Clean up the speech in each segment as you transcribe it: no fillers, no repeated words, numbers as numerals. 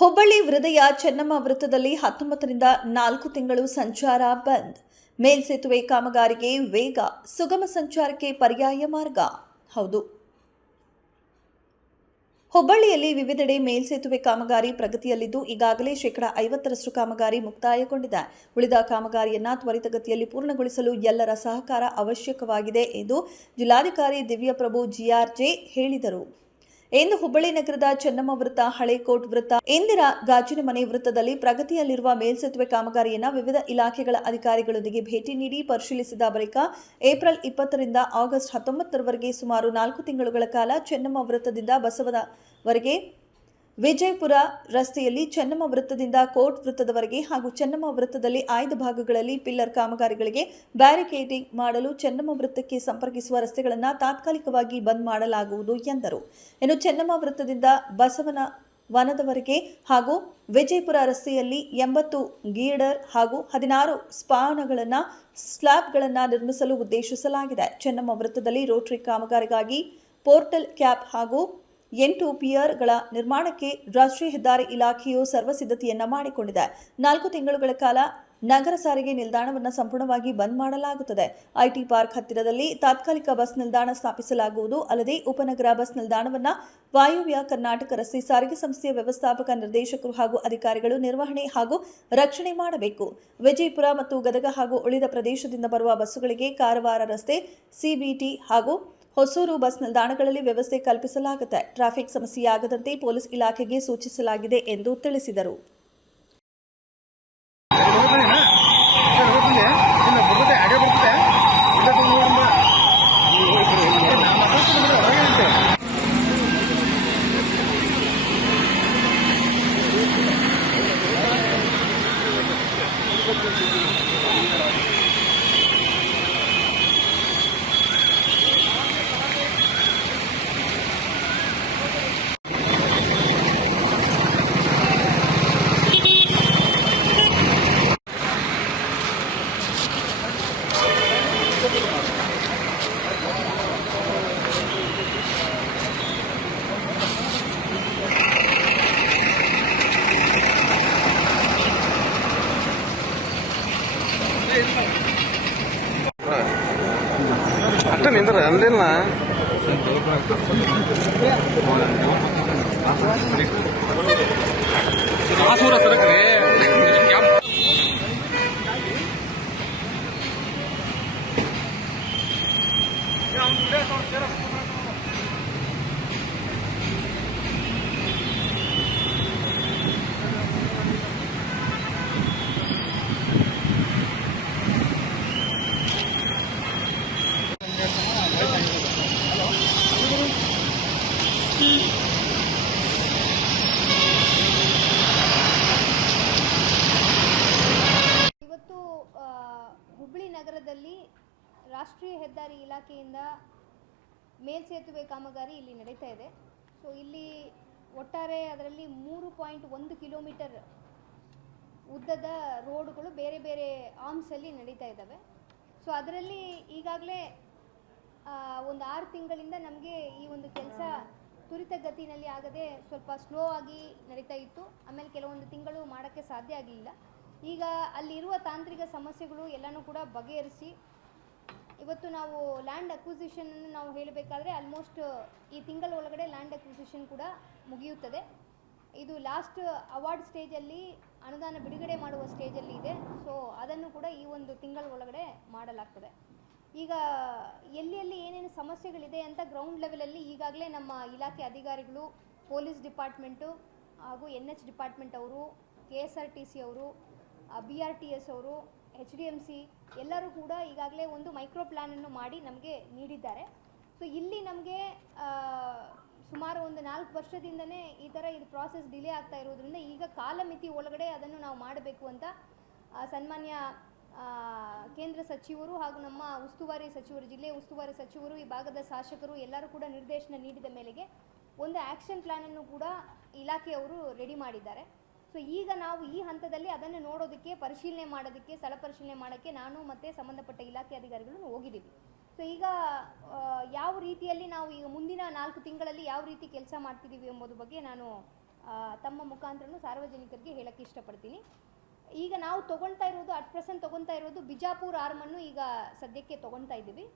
ಹುಬ್ಬಳ್ಳಿ ಹೃದಯ ಚೆನ್ನಮ್ಮ ವೃತ್ತದಲ್ಲಿ 19ರಿಂದ 4 ತಿಂಗಳು ಸಂಚಾರ ಬಂದ್. ಮೇಲ್ಸೇತುವೆ ಕಾಮಗಾರಿಗೆ ವೇಗ, ಸುಗಮ ಸಂಚಾರಕ್ಕೆ ಪರ್ಯಾಯ ಮಾರ್ಗ. ಹೌದು, ಹುಬ್ಬಳ್ಳಿಯಲ್ಲಿ ವಿವಿಧೆಡೆ ಮೇಲ್ಸೇತುವೆ ಕಾಮಗಾರಿ ಪ್ರಗತಿಯಲ್ಲಿದ್ದು ಈಗಾಗಲೇ 50% ಕಾಮಗಾರಿ ಮುಕ್ತಾಯಗೊಂಡಿದೆ. ಉಳಿದ ಕಾಮಗಾರಿಯನ್ನು ತ್ವರಿತಗತಿಯಲ್ಲಿ ಪೂರ್ಣಗೊಳಿಸಲು ಎಲ್ಲರ ಸಹಕಾರ ಅವಶ್ಯಕವಾಗಿದೆ ಎಂದು ಜಿಲ್ಲಾಧಿಕಾರಿ ದಿವ್ಯಪ್ರಭು ಜಿಆರ್ಜೆ ಹೇಳಿದರು. ಇಂದು ಹುಬ್ಬಳ್ಳಿ ನಗರದ ಚೆನ್ನಮ್ಮ ವೃತ್ತ, ಹಳೇಕೋಟ್ ವೃತ್ತ, ಇಂದಿರಾ ಗಾಜಿನ ಮನೆ ವೃತ್ತದಲ್ಲಿ ಪ್ರಗತಿಯಲ್ಲಿರುವ ಮೇಲ್ಸೇತುವೆ ಕಾಮಗಾರಿಯನ್ನು ವಿವಿಧ ಇಲಾಖೆಗಳ ಅಧಿಕಾರಿಗಳೊಂದಿಗೆ ಭೇಟಿ ನೀಡಿ ಪರಿಶೀಲಿಸಿದ ಬಳಿಕ ಏಪ್ರಿಲ್ 20ರಿಂದ ಆಗಸ್ಟ್ 19ರವರೆಗೆ ಸುಮಾರು 4 ತಿಂಗಳುಗಳ ಕಾಲ ಚೆನ್ನಮ್ಮ ವೃತ್ತದಿಂದ ಬಸವನವರೆಗೆ, ವಿಜಯಪುರ ರಸ್ತೆಯಲ್ಲಿ ಚೆನ್ನಮ್ಮ ವೃತ್ತದಿಂದ ಕೋಟ್ ವೃತ್ತದವರೆಗೆ ಹಾಗೂ ಚೆನ್ನಮ್ಮ ವೃತ್ತದಲ್ಲಿ ಆಯ್ದ ಭಾಗಗಳಲ್ಲಿ ಪಿಲ್ಲರ್ ಕಾಮಗಾರಿಗಳಿಗೆ ಬ್ಯಾರಿಕೇಡಿಂಗ್ ಮಾಡಲು ಚೆನ್ನಮ್ಮ ವೃತ್ತಕ್ಕೆ ಸಂಪರ್ಕಿಸುವ ರಸ್ತೆಗಳನ್ನು ತಾತ್ಕಾಲಿಕವಾಗಿ ಬಂದ್ ಮಾಡಲಾಗುವುದು ಎಂದರು. ಇನ್ನು ಚೆನ್ನಮ್ಮ ವೃತ್ತದಿಂದ ಬಸವನವನದವರೆಗೆ ಹಾಗೂ ವಿಜಯಪುರ ರಸ್ತೆಯಲ್ಲಿ 80 ಗೀರ್ಡರ್ ಹಾಗೂ 16 ಸ್ಪಾನ್ಗಳನ್ನು ಸ್ಲ್ಯಾಬ್ಗಳನ್ನು ನಿರ್ಮಿಸಲು ಉದ್ದೇಶಿಸಲಾಗಿದೆ. ಚೆನ್ನಮ್ಮ ವೃತ್ತದಲ್ಲಿ ರೋಟರಿ ಕಾಮಗಾರಿಗಾಗಿ ಪೋರ್ಟಲ್ ಕ್ಯಾಪ್ ಹಾಗೂ 8 ಪಿಯರ್ಗಳ ನಿರ್ಮಾಣಕ್ಕೆ ರಾಷ್ಟ್ರೀಯ ಹೆದ್ದಾರಿ ಇಲಾಖೆಯು ಸರ್ವ ಸಿದ್ಧತೆಯನ್ನ ಮಾಡಿಕೊಂಡಿದೆ. 4 ತಿಂಗಳುಗಳ ಕಾಲ ನಗರ ಸಾರಿಗೆ ನಿಲ್ದಾಣವನ್ನು ಸಂಪೂರ್ಣವಾಗಿ ಬಂದ್ ಮಾಡಲಾಗುತ್ತದೆ. ಐಟಿ ಪಾರ್ಕ್ ಹತ್ತಿರದಲ್ಲಿ ತಾತ್ಕಾಲಿಕ ಬಸ್ ನಿಲ್ದಾಣ ಸ್ಥಾಪಿಸಲಾಗುವುದು. ಅಲ್ಲದೆ ಉಪನಗರ ಬಸ್ ನಿಲ್ದಾಣವನ್ನು ವಾಯುವ್ಯ ಕರ್ನಾಟಕ ರಸ್ತೆ ಸಾರಿಗೆ ಸಂಸ್ಥೆಯ ವ್ಯವಸ್ಥಾಪಕ ನಿರ್ದೇಶಕರು ಹಾಗೂ ಅಧಿಕಾರಿಗಳು ನಿರ್ವಹಣೆ ಹಾಗೂ ರಕ್ಷಣೆ ಮಾಡಬೇಕು. ವಿಜಯಪುರ ಮತ್ತು ಗದಗ ಹಾಗೂ ಉಳಿದ ಪ್ರದೇಶದಿಂದ ಬರುವ ಬಸ್ಸುಗಳಿಗೆ ಕಾರವಾರ ರಸ್ತೆ, ಸಿಬಿಟಿ ಹಾಗೂ ಹೊಸೂರು ಬಸ್ ನಿಲ್ದಾಣಗಳಲ್ಲಿ ವ್ಯವಸ್ಥೆ ಕಲ್ಪಿಸಲಾಗುತ್ತೆ. ಟ್ರಾಫಿಕ್ ಸಮಸ್ಯೆಯಾಗದಂತೆ ಪೊಲೀಸ್ ಇಲಾಖೆಗೆ ಸೂಚಿಸಲಾಗಿದೆ ಎಂದು ತಿಳಿಸಿದರು. ಅಷ್ಟ ನಿಂದ್ರ ಅಂದಿಲ್ಲ ಸರಕ್ರಿ ಇವತ್ತು ಹುಬ್ಬಳ್ಳಿ ನಗರದಲ್ಲಿ ರಾಷ್ಟ್ರೀಯ ಹೆದ್ದಾರಿ ಇಲಾಖೆಯಿಂದ ಮೇಲ್ಸೇತುವೆ ಕಾಮಗಾರಿ ಇಲ್ಲಿ ನಡೀತಾ ಇದೆ. ಸೊ ಇಲ್ಲಿ ಒಟ್ಟಾರೆ ಅದರಲ್ಲಿ 3.1 ಕಿಲೋಮೀಟರ್ ಉದ್ದದ ರೋಡ್ಗಳು ಬೇರೆ ಬೇರೆ ಆರ್ಮ್ಸಲ್ಲಿ ನಡೀತಾ ಇದ್ದಾವೆ. ಸೊ ಅದರಲ್ಲಿ ಈಗಾಗಲೇ ಒಂದು 6 ತಿಂಗಳಿಂದ ನಮಗೆ ಈ ಒಂದು ಕೆಲಸ ತ್ವರಿತಗತಿನಲ್ಲಿ ಆಗದೆ ಸ್ವಲ್ಪ ಸ್ಲೋ ಆಗಿ ನಡೀತಾ ಇತ್ತು. ಆಮೇಲೆ ಕೆಲವೊಂದು ತಿಂಗಳು ಮಾಡೋಕ್ಕೆ ಸಾಧ್ಯ ಆಗಲಿಲ್ಲ. ಈಗ ಅಲ್ಲಿರುವ ತಾಂತ್ರಿಕ ಸಮಸ್ಯೆಗಳು ಎಲ್ಲನೂ ಕೂಡ ಬಗೆಹರಿಸಿ ಇವತ್ತು ನಾವು ಲ್ಯಾಂಡ್ ಅಕ್ವಿಸಿಷನನ್ನು ನಾವು ಹೇಳಬೇಕಾದ್ರೆ ಆಲ್ಮೋಸ್ಟ್ ಈ ತಿಂಗಳ ಒಳಗಡೆ ಲ್ಯಾಂಡ್ ಅಕ್ವಿಸಿಷನ್ ಕೂಡ ಮುಗಿಯುತ್ತದೆ. ಇದು ಲಾಸ್ಟ್ ಅವಾರ್ಡ್ ಸ್ಟೇಜಲ್ಲಿ ಅನುದಾನ ಬಿಡುಗಡೆ ಮಾಡುವ ಸ್ಟೇಜಲ್ಲಿ ಇದೆ. ಸೊ ಅದನ್ನು ಕೂಡ ಈ ಒಂದು ತಿಂಗಳ ಒಳಗಡೆ ಮಾಡಲಾಗ್ತದೆ. ಈಗ ಎಲ್ಲಿ ಏನೇನು ಸಮಸ್ಯೆಗಳಿದೆ ಅಂತ ಗ್ರೌಂಡ್ ಲೆವೆಲಲ್ಲಿ ಈಗಾಗಲೇ ನಮ್ಮ ಇಲಾಖೆ ಅಧಿಕಾರಿಗಳು, ಪೊಲೀಸ್ ಡಿಪಾರ್ಟ್ಮೆಂಟು ಹಾಗೂ NH ಡಿಪಾರ್ಟ್ಮೆಂಟ್ ಅವರು, KSRTC ಅವರು, BRTS ಅವರು, HDMC ಎಲ್ಲರೂ ಕೂಡ ಈಗಾಗಲೇ ಒಂದು ಮೈಕ್ರೋ ಪ್ಲ್ಯಾನನ್ನು ಮಾಡಿ ನಮಗೆ ನೀಡಿದ್ದಾರೆ. ಸೊ ಇಲ್ಲಿ ನಮಗೆ ಸುಮಾರು ಒಂದು 4 ವರ್ಷದಿಂದನೇ ಈ ಥರ ಇದು ಪ್ರಾಸೆಸ್ ಡಿಲೇ ಆಗ್ತಾ ಇರೋದ್ರಿಂದ ಈಗ ಕಾಲಮಿತಿ ಒಳಗಡೆ ಅದನ್ನು ನಾವು ಮಾಡಬೇಕು ಅಂತ ಸನ್ಮಾನ್ಯ ಕೇಂದ್ರ ಸಚಿವರು ಹಾಗೂ ನಮ್ಮ ಉಸ್ತುವಾರಿ ಸಚಿವರು, ಜಿಲ್ಲೆ ಉಸ್ತುವಾರಿ ಸಚಿವರು, ಈ ಭಾಗದ ಶಾಸಕರು ಎಲ್ಲರೂ ಕೂಡ ನಿರ್ದೇಶನ ನೀಡಿದ ಮೇಲೆಗೆ ಒಂದು ಆ್ಯಕ್ಷನ್ ಪ್ಲ್ಯಾನನ್ನು ಕೂಡ ಇಲಾಖೆಯವರು ರೆಡಿ ಮಾಡಿದ್ದಾರೆ. ಸೊ ಈಗ ನಾವು ಈ ಹಂತದಲ್ಲಿ ಅದನ್ನು ನೋಡೋದಕ್ಕೆ, ಪರಿಶೀಲನೆ ಮಾಡೋದಕ್ಕೆ, ಸ್ಥಳ ಪರಿಶೀಲನೆ ಮಾಡೋಕ್ಕೆ ನಾನು ಮತ್ತು ಸಂಬಂಧಪಟ್ಟ ಇಲಾಖೆ ಅಧಿಕಾರಿಗಳು ಹೋಗಿದ್ದೀವಿ. ಸೊ ಈಗ ಯಾವ ರೀತಿಯಲ್ಲಿ ನಾವು ಈಗ ಮುಂದಿನ 4 ತಿಂಗಳಲ್ಲಿ ಯಾವ ರೀತಿ ಕೆಲಸ ಮಾಡ್ತಿದ್ದೀವಿ ಎಂಬುದ್ರ ಬಗ್ಗೆ ನಾನು ತಮ್ಮ ಮುಖಾಂತರನೂ ಸಾರ್ವಜನಿಕರಿಗೆ ಹೇಳಕ್ಕೆ ಇಷ್ಟಪಡ್ತೀನಿ. ಈಗ ನಾವು ತೊಗೊಳ್ತಾ ಇರೋದು ಅಟ್ ಪ್ರೆಸೆಂಟ್ ತೊಗೊಳ್ತಾ ಇರೋದು ಬಿಜಾಪುರ ಆರ್ಮನ್ನು ಈಗ ಸದ್ಯಕ್ಕೆ ತೊಗೊಳ್ತಾ ಇದ್ದೀವಿ.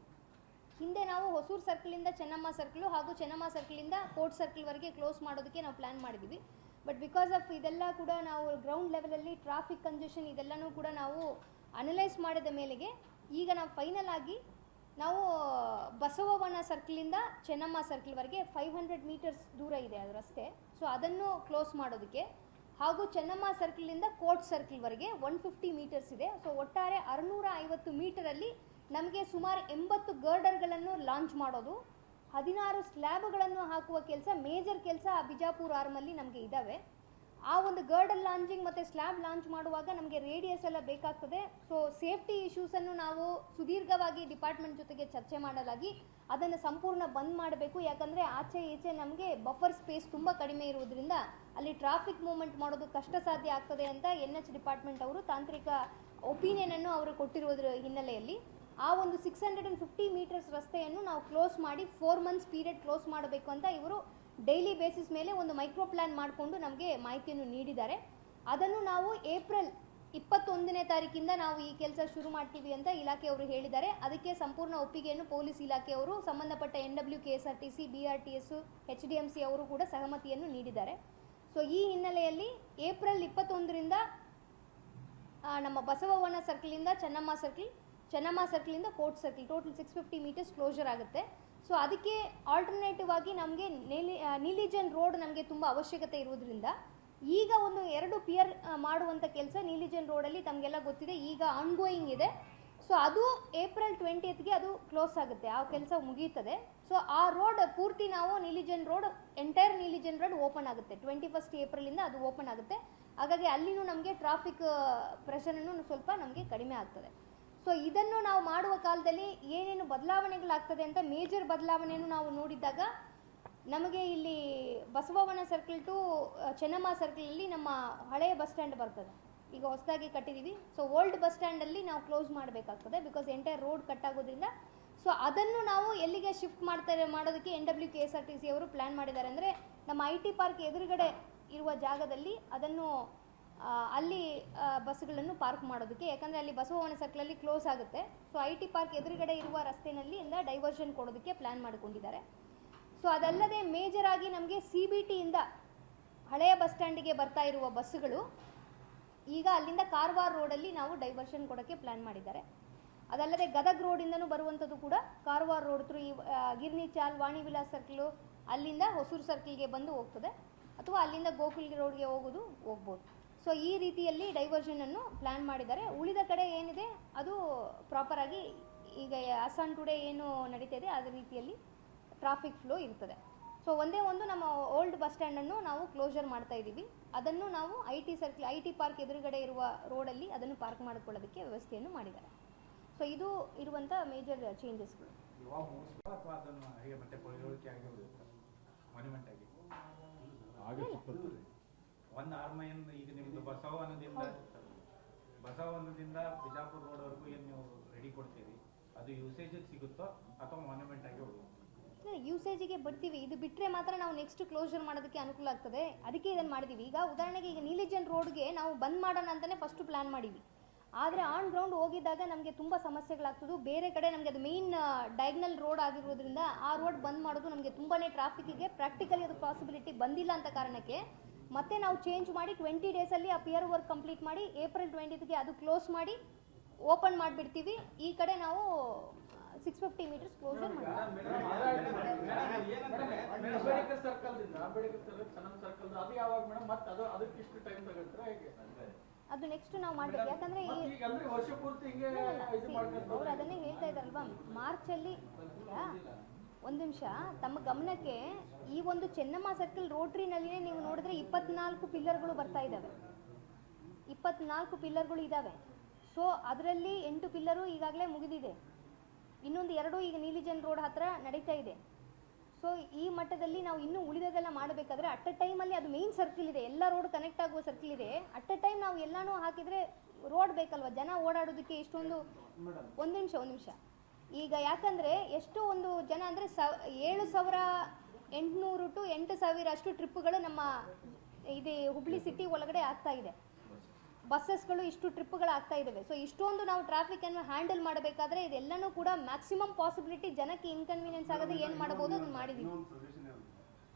ಹಿಂದೆ ನಾವು ಹೊಸೂರು ಸರ್ಕಲಿಂದ ಚೆನ್ನಮ್ಮ ಸರ್ಕಲು ಹಾಗೂ ಚೆನ್ನಮ್ಮ ಸರ್ಕಲಿಂದ ಕೋರ್ಟ್ ಸರ್ಕಲ್ವರೆಗೆ ಕ್ಲೋಸ್ ಮಾಡೋದಕ್ಕೆ ನಾವು ಪ್ಲ್ಯಾನ್ ಮಾಡಿದ್ದೀವಿ. ಬಟ್ ಬಿಕಾಸ್ ಆಫ್ ಇದೆಲ್ಲ ಕೂಡ ನಾವು ಗ್ರೌಂಡ್ ಲೆವೆಲಲ್ಲಿ ಟ್ರಾಫಿಕ್ ಕಂಜೆಷನ್ ಇದೆಲ್ಲನೂ ಕೂಡ ನಾವು ಅನಲೈಸ್ ಮಾಡಿದ ಮೇಲೆಗೆ ಈಗ ನಾವು ಫೈನಲ್ ಆಗಿ ನಾವು ಬಸವವನ ಸರ್ಕಲಿಂದ ಚೆನ್ನಮ್ಮ ಸರ್ಕಲ್ವರೆಗೆ 500 ಮೀಟರ್ಸ್ ದೂರ ಇದೆ ಅದು ರಸ್ತೆ. ಸೊ ಅದನ್ನು ಕ್ಲೋಸ್ ಮಾಡೋದಕ್ಕೆ ಹಾಗೂ ಚೆನ್ನಮ್ಮ ಸರ್ಕಲಿಂದ ಕೋರ್ಟ್ ಸರ್ಕಲ್ವರೆಗೆ 150 ಮೀಟರ್ಸ್ ಇದೆ. ಸೊ ಒಟ್ಟಾರೆ 650 ಮೀಟರಲ್ಲಿ ನಮಗೆ ಸುಮಾರು 80 ಗರ್ಡರ್ಗಳನ್ನು ಲಾಂಚ್ ಮಾಡೋದು, 16 ಸ್ಲ್ಯಾಬ್ಗಳನ್ನು ಹಾಕುವ ಕೆಲಸ, ಮೇಜರ್ ಕೆಲಸ ಬಿಜಾಪುರ ಆರ್ಮಲ್ಲಿ ನಮಗೆ ಇದ್ದಾವೆ. ಆ ಒಂದು ಗರ್ಡರ್ ಲಾಂಚಿಂಗ್ ಮತ್ತು ಸ್ಲ್ಯಾಬ್ ಲಾಂಚ್ ಮಾಡುವಾಗ ನಮಗೆ ರೇಡಿಯಸ್ ಎಲ್ಲ ಬೇಕಾಗ್ತದೆ. ಸೊ ಸೇಫ್ಟಿ ಇಶ್ಯೂಸನ್ನು ನಾವು ಸುದೀರ್ಘವಾಗಿ ಡಿಪಾರ್ಟ್ಮೆಂಟ್ ಜೊತೆಗೆ ಚರ್ಚೆ ಮಾಡಲಾಗಿ ಅದನ್ನು ಸಂಪೂರ್ಣ ಬಂದ್ ಮಾಡಬೇಕು. ಯಾಕಂದರೆ ಆಚೆ ಈಚೆ ನಮಗೆ ಬಫರ್ ಸ್ಪೇಸ್ ತುಂಬ ಕಡಿಮೆ ಇರುವುದರಿಂದ ಅಲ್ಲಿ ಟ್ರಾಫಿಕ್ ಮೂವ್ಮೆಂಟ್ ಮಾಡೋದು ಕಷ್ಟ ಸಾಧ್ಯ ಆಗ್ತದೆ ಅಂತ NH ಡಿಪಾರ್ಟ್ಮೆಂಟ್ ಅವರು ತಾಂತ್ರಿಕ ಒಪಿನಿಯನನ್ನು ಅವರು ಕೊಟ್ಟಿರುವುದರ ಹಿನ್ನೆಲೆಯಲ್ಲಿ ಆ ಒಂದು 650 ಮೀಟರ್ಸ್ ರಸ್ತೆಯನ್ನು ನಾವು ಕ್ಲೋಸ್ ಮಾಡಿ 4 ಮಂತ್ಸ್ ಪೀರಿಯಡ್ ಕ್ಲೋಸ್ ಮಾಡಬೇಕು ಅಂತ ಇವರು ಡೈಲಿ ಬೇಸಿಸ್ ಮೇಲೆ ಒಂದು ಮೈಕ್ರೋ ಪ್ಲ್ಯಾನ್ ಮಾಡಿಕೊಂಡು ನಮಗೆ ಮಾಹಿತಿಯನ್ನು ನೀಡಿದ್ದಾರೆ. ಅದನ್ನು ನಾವು ಏಪ್ರಿಲ್ 21ನೇ ತಾರೀಕಿಂದ ನಾವು ಈ ಕೆಲಸ ಶುರು ಮಾಡ್ತೀವಿ ಅಂತ ಇಲಾಖೆಯವರು ಹೇಳಿದ್ದಾರೆ. ಅದಕ್ಕೆ ಸಂಪೂರ್ಣ ಒಪ್ಪಿಗೆಯನ್ನು ಪೊಲೀಸ್ ಇಲಾಖೆಯವರು, ಸಂಬಂಧಪಟ್ಟ NW, KSRTC, BRTS, HDMC ಅವರು ಕೂಡ ಸಹಮತಿಯನ್ನು ನೀಡಿದ್ದಾರೆ. ಸೊ ಈ ಹಿನ್ನೆಲೆಯಲ್ಲಿ ಏಪ್ರಿಲ್ 21ರಿಂದ ನಮ್ಮ ಬಸವವನ ಸರ್ಕಲಿಂದ ಚೆನ್ನಮ್ಮ ಸರ್ಕಲ್, ಚೆನ್ನಮ್ಮ ಸರ್ಕಲಿಂದ court circle total 650 meters closure ಆಗುತ್ತೆ. ಸೊ ಅದಕ್ಕೆ ಆಲ್ಟರ್ನೇಟಿವ್ ಆಗಿ ನಮಗೆ ನೀಲಿಜನ್ ರೋಡ್ ನಮಗೆ ತುಂಬ ಅವಶ್ಯಕತೆ ಇರುವುದರಿಂದ ಈಗ ಒಂದು 2 ಪಿಯರ್ ಮಾಡುವಂಥ ಕೆಲಸ ನೀಲಿಜನ್ ರೋಡಲ್ಲಿ ತಮಗೆಲ್ಲ ಗೊತ್ತಿದೆ, ಈಗ ಆನ್ಗೋಯಿಂಗ್ ಇದೆ. ಸೊ ಅದು ಏಪ್ರಿಲ್ 20ಗೆ ಅದು ಕ್ಲೋಸ್ ಆಗುತ್ತೆ, ಆ ಕೆಲಸ ಮುಗಿಯುತ್ತದೆ. ಸೊ ಆ ರೋಡ್ ಪೂರ್ತಿ ನಾವು ನೀಲಿಜನ್ ರೋಡ್, ಎಂಟೈರ್ ನೀಲಿಜನ್ ರೋಡ್ ಓಪನ್ ಆಗುತ್ತೆ 21 ಏಪ್ರಿಲಿಂದ ಅದು ಓಪನ್ ಆಗುತ್ತೆ. ಹಾಗಾಗಿ ಅಲ್ಲಿನೂ ನಮಗೆ ಟ್ರಾಫಿಕ್ ಪ್ರೆಷರನ್ನು ಸ್ವಲ್ಪ ನಮಗೆ ಕಡಿಮೆ ಆಗ್ತದೆ. ಸೊ ಇದನ್ನು ನಾವು ಮಾಡುವ ಕಾಲದಲ್ಲಿ ಏನೇನು ಬದಲಾವಣೆಗಳಾಗ್ತದೆ ಅಂತ ಮೇಜರ್ ಬದಲಾವಣೆಯನ್ನು ನಾವು ನೋಡಿದಾಗ ನಮಗೆ ಇಲ್ಲಿ ಬಸವವನ ಸರ್ಕಲ್ ಟು ಚೆನ್ನಮ್ಮ ಸರ್ಕಲಲ್ಲಿ ನಮ್ಮ ಹಳೆಯ ಬಸ್ ಸ್ಟ್ಯಾಂಡ್ ಬರ್ತದೆ, ಈಗ ಹೊಸದಾಗಿ ಕಟ್ಟಿದ್ದೀವಿ. ಸೊ ಓಲ್ಡ್ ಬಸ್ ಸ್ಟ್ಯಾಂಡಲ್ಲಿ ನಾವು ಕ್ಲೋಸ್ ಮಾಡಬೇಕಾಗ್ತದೆ ಬಿಕಾಸ್ ಎಂಟೈರ್ ರೋಡ್ ಕಟ್ ಆಗೋದ್ರಿಂದ. ಸೊ ಅದನ್ನು ನಾವು ಎಲ್ಲಿಗೆ ಶಿಫ್ಟ್ ಮಾಡೋದಕ್ಕೆ NW, KSRTC ಅವರು ಪ್ಲ್ಯಾನ್ ಮಾಡಿದ್ದಾರೆ ಅಂದರೆ ನಮ್ಮ IT ಪಾರ್ಕ್ ಎದುರುಗಡೆ ಇರುವ ಜಾಗದಲ್ಲಿ ಅದನ್ನು ಅಲ್ಲಿ ಬಸ್ಗಳನ್ನು ಪಾರ್ಕ್ ಮಾಡೋದಕ್ಕೆ. ಯಾಕಂದರೆ ಅಲ್ಲಿ ಬಸವವನ ಸರ್ಕಲಲ್ಲಿ ಕ್ಲೋಸ್ ಆಗುತ್ತೆ. ಸೊ IT ಪಾರ್ಕ್ ಎದುರುಗಡೆ ಇರುವ ರಸ್ತೆಯಲ್ಲಿ ಡೈವರ್ಷನ್ ಕೊಡೋದಕ್ಕೆ ಪ್ಲ್ಯಾನ್ ಮಾಡಿಕೊಂಡಿದ್ದಾರೆ. ಸೊ ಅದಲ್ಲದೆ ಮೇಜರ್ ಆಗಿ ನಮಗೆ CBTಯಿಂದ ಹಳೆಯ ಬಸ್ ಸ್ಟ್ಯಾಂಡಿಗೆ ಬರ್ತಾ ಇರುವ ಬಸ್ಸುಗಳು ಈಗ ಅಲ್ಲಿಂದ ಕಾರವಾರ ರೋಡಲ್ಲಿ ನಾವು ಡೈವರ್ಷನ್ ಕೊಡೋಕ್ಕೆ ಪ್ಲ್ಯಾನ್ ಮಾಡಿದ್ದಾರೆ. ಅದಲ್ಲದೆ ಗದಗ್ ರೋಡಿಂದನೂ ಬರುವಂಥದ್ದು ಕೂಡ ಕಾರವಾರ ರೋಡ್ ಥ್ರೂ ಗಿರ್ನಿ ಚಾಲ್, ವಾಣಿ ವಿಲಾಸ್ ಸರ್ಕಲು ಅಲ್ಲಿಂದ ಹೊಸೂರು ಸರ್ಕಲ್ಗೆ ಬಂದು ಹೋಗ್ತದೆ, ಅಥವಾ ಅಲ್ಲಿಂದ ಗೋಕುಲ್ ರೋಡ್ಗೆ ಹೋಗ್ಬೋದು. ಸೊ ಈ ರೀತಿಯಲ್ಲಿ ಡೈವರ್ಷನನ್ನು ಪ್ಲ್ಯಾನ್ ಮಾಡಿದ್ದಾರೆ. ಉಳಿದ ಕಡೆ ಏನಿದೆ ಅದು ಪ್ರಾಪರಾಗಿ ಈಗ ಅಸಾನ್ ಟುಡೇ ಏನು ನಡೀತಾ ಇದೆ ಅದೇ ರೀತಿಯಲ್ಲಿ ಟ್ರಾಫಿಕ್ ಫ್ಲೋ ಇರ್ತದೆ. ಸೊ ಒಂದೇ ಒಂದು ನಮ್ಮ ಓಲ್ಡ್ ಬಸ್ ಸ್ಟ್ಯಾಂಡನ್ನು ನಾವು ಕ್ಲೋಸರ್ ಮಾಡ್ತಾ ಇದ್ದೀವಿ. ಅದನ್ನು ನಾವು IT ಪಾರ್ಕ್ ಎದುರುಗಡೆ ಇರುವ ರೋಡಲ್ಲಿ ಅದನ್ನು ಪಾರ್ಕ್ ಮಾಡಿಕೊಳ್ಳೋದಕ್ಕೆ ವ್ಯವಸ್ಥೆಯನ್ನು ಮಾಡಿದ್ದಾರೆ. ಸೊ ಇದು ಇರುವಂಥ ಮೇಜರ್ ಚೇಂಜಸ್ಗಳು. ಒಂದು ಆರ್ಮೈನ್ ಈಗ ನಿಮ್ಮದು ಬಸವವನದಿಂದ ಬಿಜಾಪುರ ರೋಡ್ವರೆಗೂ ಏನು ನೀವು ರೆಡಿ ಕೊಡ್ತೀರಿ, ಅದು ಯೂಸೇಜಿಗೆ ಸಿಗುತ್ತೋ ಅಥವಾ ಮಾನ್ಯುಮೆಂಟ್ ಆಗಿ ಹೋಗುತ್ತೋ? ಯೂಸೇಜಿಗೆ ಬರ್ತೀವಿ. ಇದು ಬಿಟ್ಟರೆ ಮಾತ್ರ ನಾವು ನೆಕ್ಸ್ಟ್ ಕ್ಲೋಸರ್ ಮಾಡೋದಕ್ಕೆ ಅನುಕೂಲ ಆಗ್ತದೆ, ಅದಕ್ಕೆ ಇದನ್ನು ಮಾಡಿದ್ದೀವಿ. ಈಗ ಉದಾಹರಣೆಗೆ ಈಗ ನೀಲಿಜನ್ ರೋಡ್ಗೆ ನಾವು ಬಂದ್ ಮಾಡೋಣ ಅಂತಲೇ ಫಸ್ಟು ಪ್ಲ್ಯಾನ್ ಮಾಡಿದ್ವಿ. ಆದರೆ ಆನ್ ಗ್ರೌಂಡ್ ಹೋಗಿದ್ದಾಗ ನಮಗೆ ತುಂಬ ಸಮಸ್ಯೆಗಳಾಗ್ತದೆ. ಬೇರೆ ಕಡೆ ನಮಗೆ ಅದು ಮೇಯ್ನ್ ಡಯಾಗ್ನಲ್ ರೋಡ್ ಆಗಿರೋದ್ರಿಂದ ಆ ರೋಡ್ ಬಂದ್ ಮಾಡೋದು ನಮಗೆ ತುಂಬಾ ಟ್ರಾಫಿಕ್ಕಿಗೆ ಪ್ರಾಕ್ಟಿಕಲಿ ಅದು ಪಾಸಿಬಿಲಿಟಿ ಬಂದಿಲ್ಲ ಅಂತ ಕಾರಣಕ್ಕೆ ಮತ್ತೆ ನಾವು ಚೇಂಜ್ ಮಾಡಿ 20 ಡೇಸಲ್ಲಿ ಆ ಪಿಯರ್ ವರ್ಕ್ ಕಂಪ್ಲೀಟ್ ಮಾಡಿ ಏಪ್ರಿಲ್ 20ಗೆ ಅದು ಕ್ಲೋಸ್ ಮಾಡಿ ಓಪನ್ ಮಾಡಿಬಿಡ್ತೀವಿ. ಈ ಕಡೆ ನಾವು 650 ಮೀಟರ್ಸ್ ಕ್ಲೋಸರ್ ಮಾಡ್ತೀವಿ. ಅದು ನೆಕ್ಸ್ಟ್ ನಾವು ಮಾಡಬೇಕು. ಯಾಕಂದರೆ ಅವ್ರು ಅದನ್ನೇ ಹೇಳ್ತಾ ಇದ್ದಾರಲ್ವಾ, ಮಾರ್ಚಲ್ಲಿ. ಒಂದು ನಿಮಿಷ, ತಮ್ಮ ಗಮನಕ್ಕೆ ಈ ಒಂದು ಚೆನ್ನಮ್ಮ ಸರ್ಕಲ್ ರೋಟ್ರಿನಲ್ಲಿಯೇ ನೀವು ನೋಡಿದ್ರೆ 24 ಪಿಲ್ಲರ್ಗಳು ಬರ್ತಾ ಇದ್ದಾವೆ, 24 ಪಿಲ್ಲರ್ಗಳು ಇದ್ದಾವೆ. ಸೊ ಅದರಲ್ಲಿ 8 ಪಿಲ್ಲರು ಈಗಾಗಲೇ ಮುಗಿದಿದೆ, ಇನ್ನೊಂದು 2 ಈಗ ನೀಲಿಜನ್ ರೋಡ್ ಹತ್ರ ನಡೀತಾ ಇದೆ. ಸೊ ಈ ಮಟ್ಟದಲ್ಲಿ ನಾವು ಇನ್ನೂ ಉಳಿದದೆಲ್ಲ ಮಾಡಬೇಕಾದ್ರೆ ಅಟ್ ಅ ಟೈಮಲ್ಲಿ ಅದು ಮೇನ್ ಸರ್ಕಲ್ ಇದೆ, ಎಲ್ಲ ರೋಡ್ ಕನೆಕ್ಟ್ ಆಗುವ ಸರ್ಕಲ್ ಇದೆ. ಅಟ್ ಅ ಟೈಮ್ ನಾವು ಎಲ್ಲನೂ ಹಾಕಿದರೆ ರೋಡ್ ಬೇಕಲ್ವ, ಜನ ಓಡಾಡೋದಕ್ಕೆ ಇಷ್ಟೊಂದು. ಒಂದು ನಿಮಿಷ ಈಗ ಯಾಕಂದರೆ ಎಷ್ಟೋ ಒಂದು ಜನ ಅಂದರೆ 7,800 to 8,000 ಅಷ್ಟು ಟ್ರಿಪ್ಗಳು ನಮ್ಮ ಇದೆ ಹುಬ್ಳಿ ಸಿಟಿ ಒಳಗಡೆ ಆಗ್ತಾ ಇದೆ. ಬಸ್ಸಸ್ಗಳು ಇಷ್ಟು ಟ್ರಿಪ್ಗಳು ಆಗ್ತಾ ಇದ್ದಾವೆ. ಸೊ ಇಷ್ಟೊಂದು ನಾವು ಟ್ರಾಫಿಕನ್ನು ಹ್ಯಾಂಡಲ್ ಮಾಡಬೇಕಾದ್ರೆ ಇದೆಲ್ಲನೂ ಕೂಡ ಮ್ಯಾಕ್ಸಿಮಮ್ ಪಾಸಿಬಿಲಿಟಿ ಜನಕ್ಕೆ ಇನ್ಕನ್ವೀನಿಯನ್ಸ್ ಆಗದೆ ಏನು ಮಾಡಬಹುದು ಅದನ್ನು ಮಾಡಿದ್ದೀವಿ.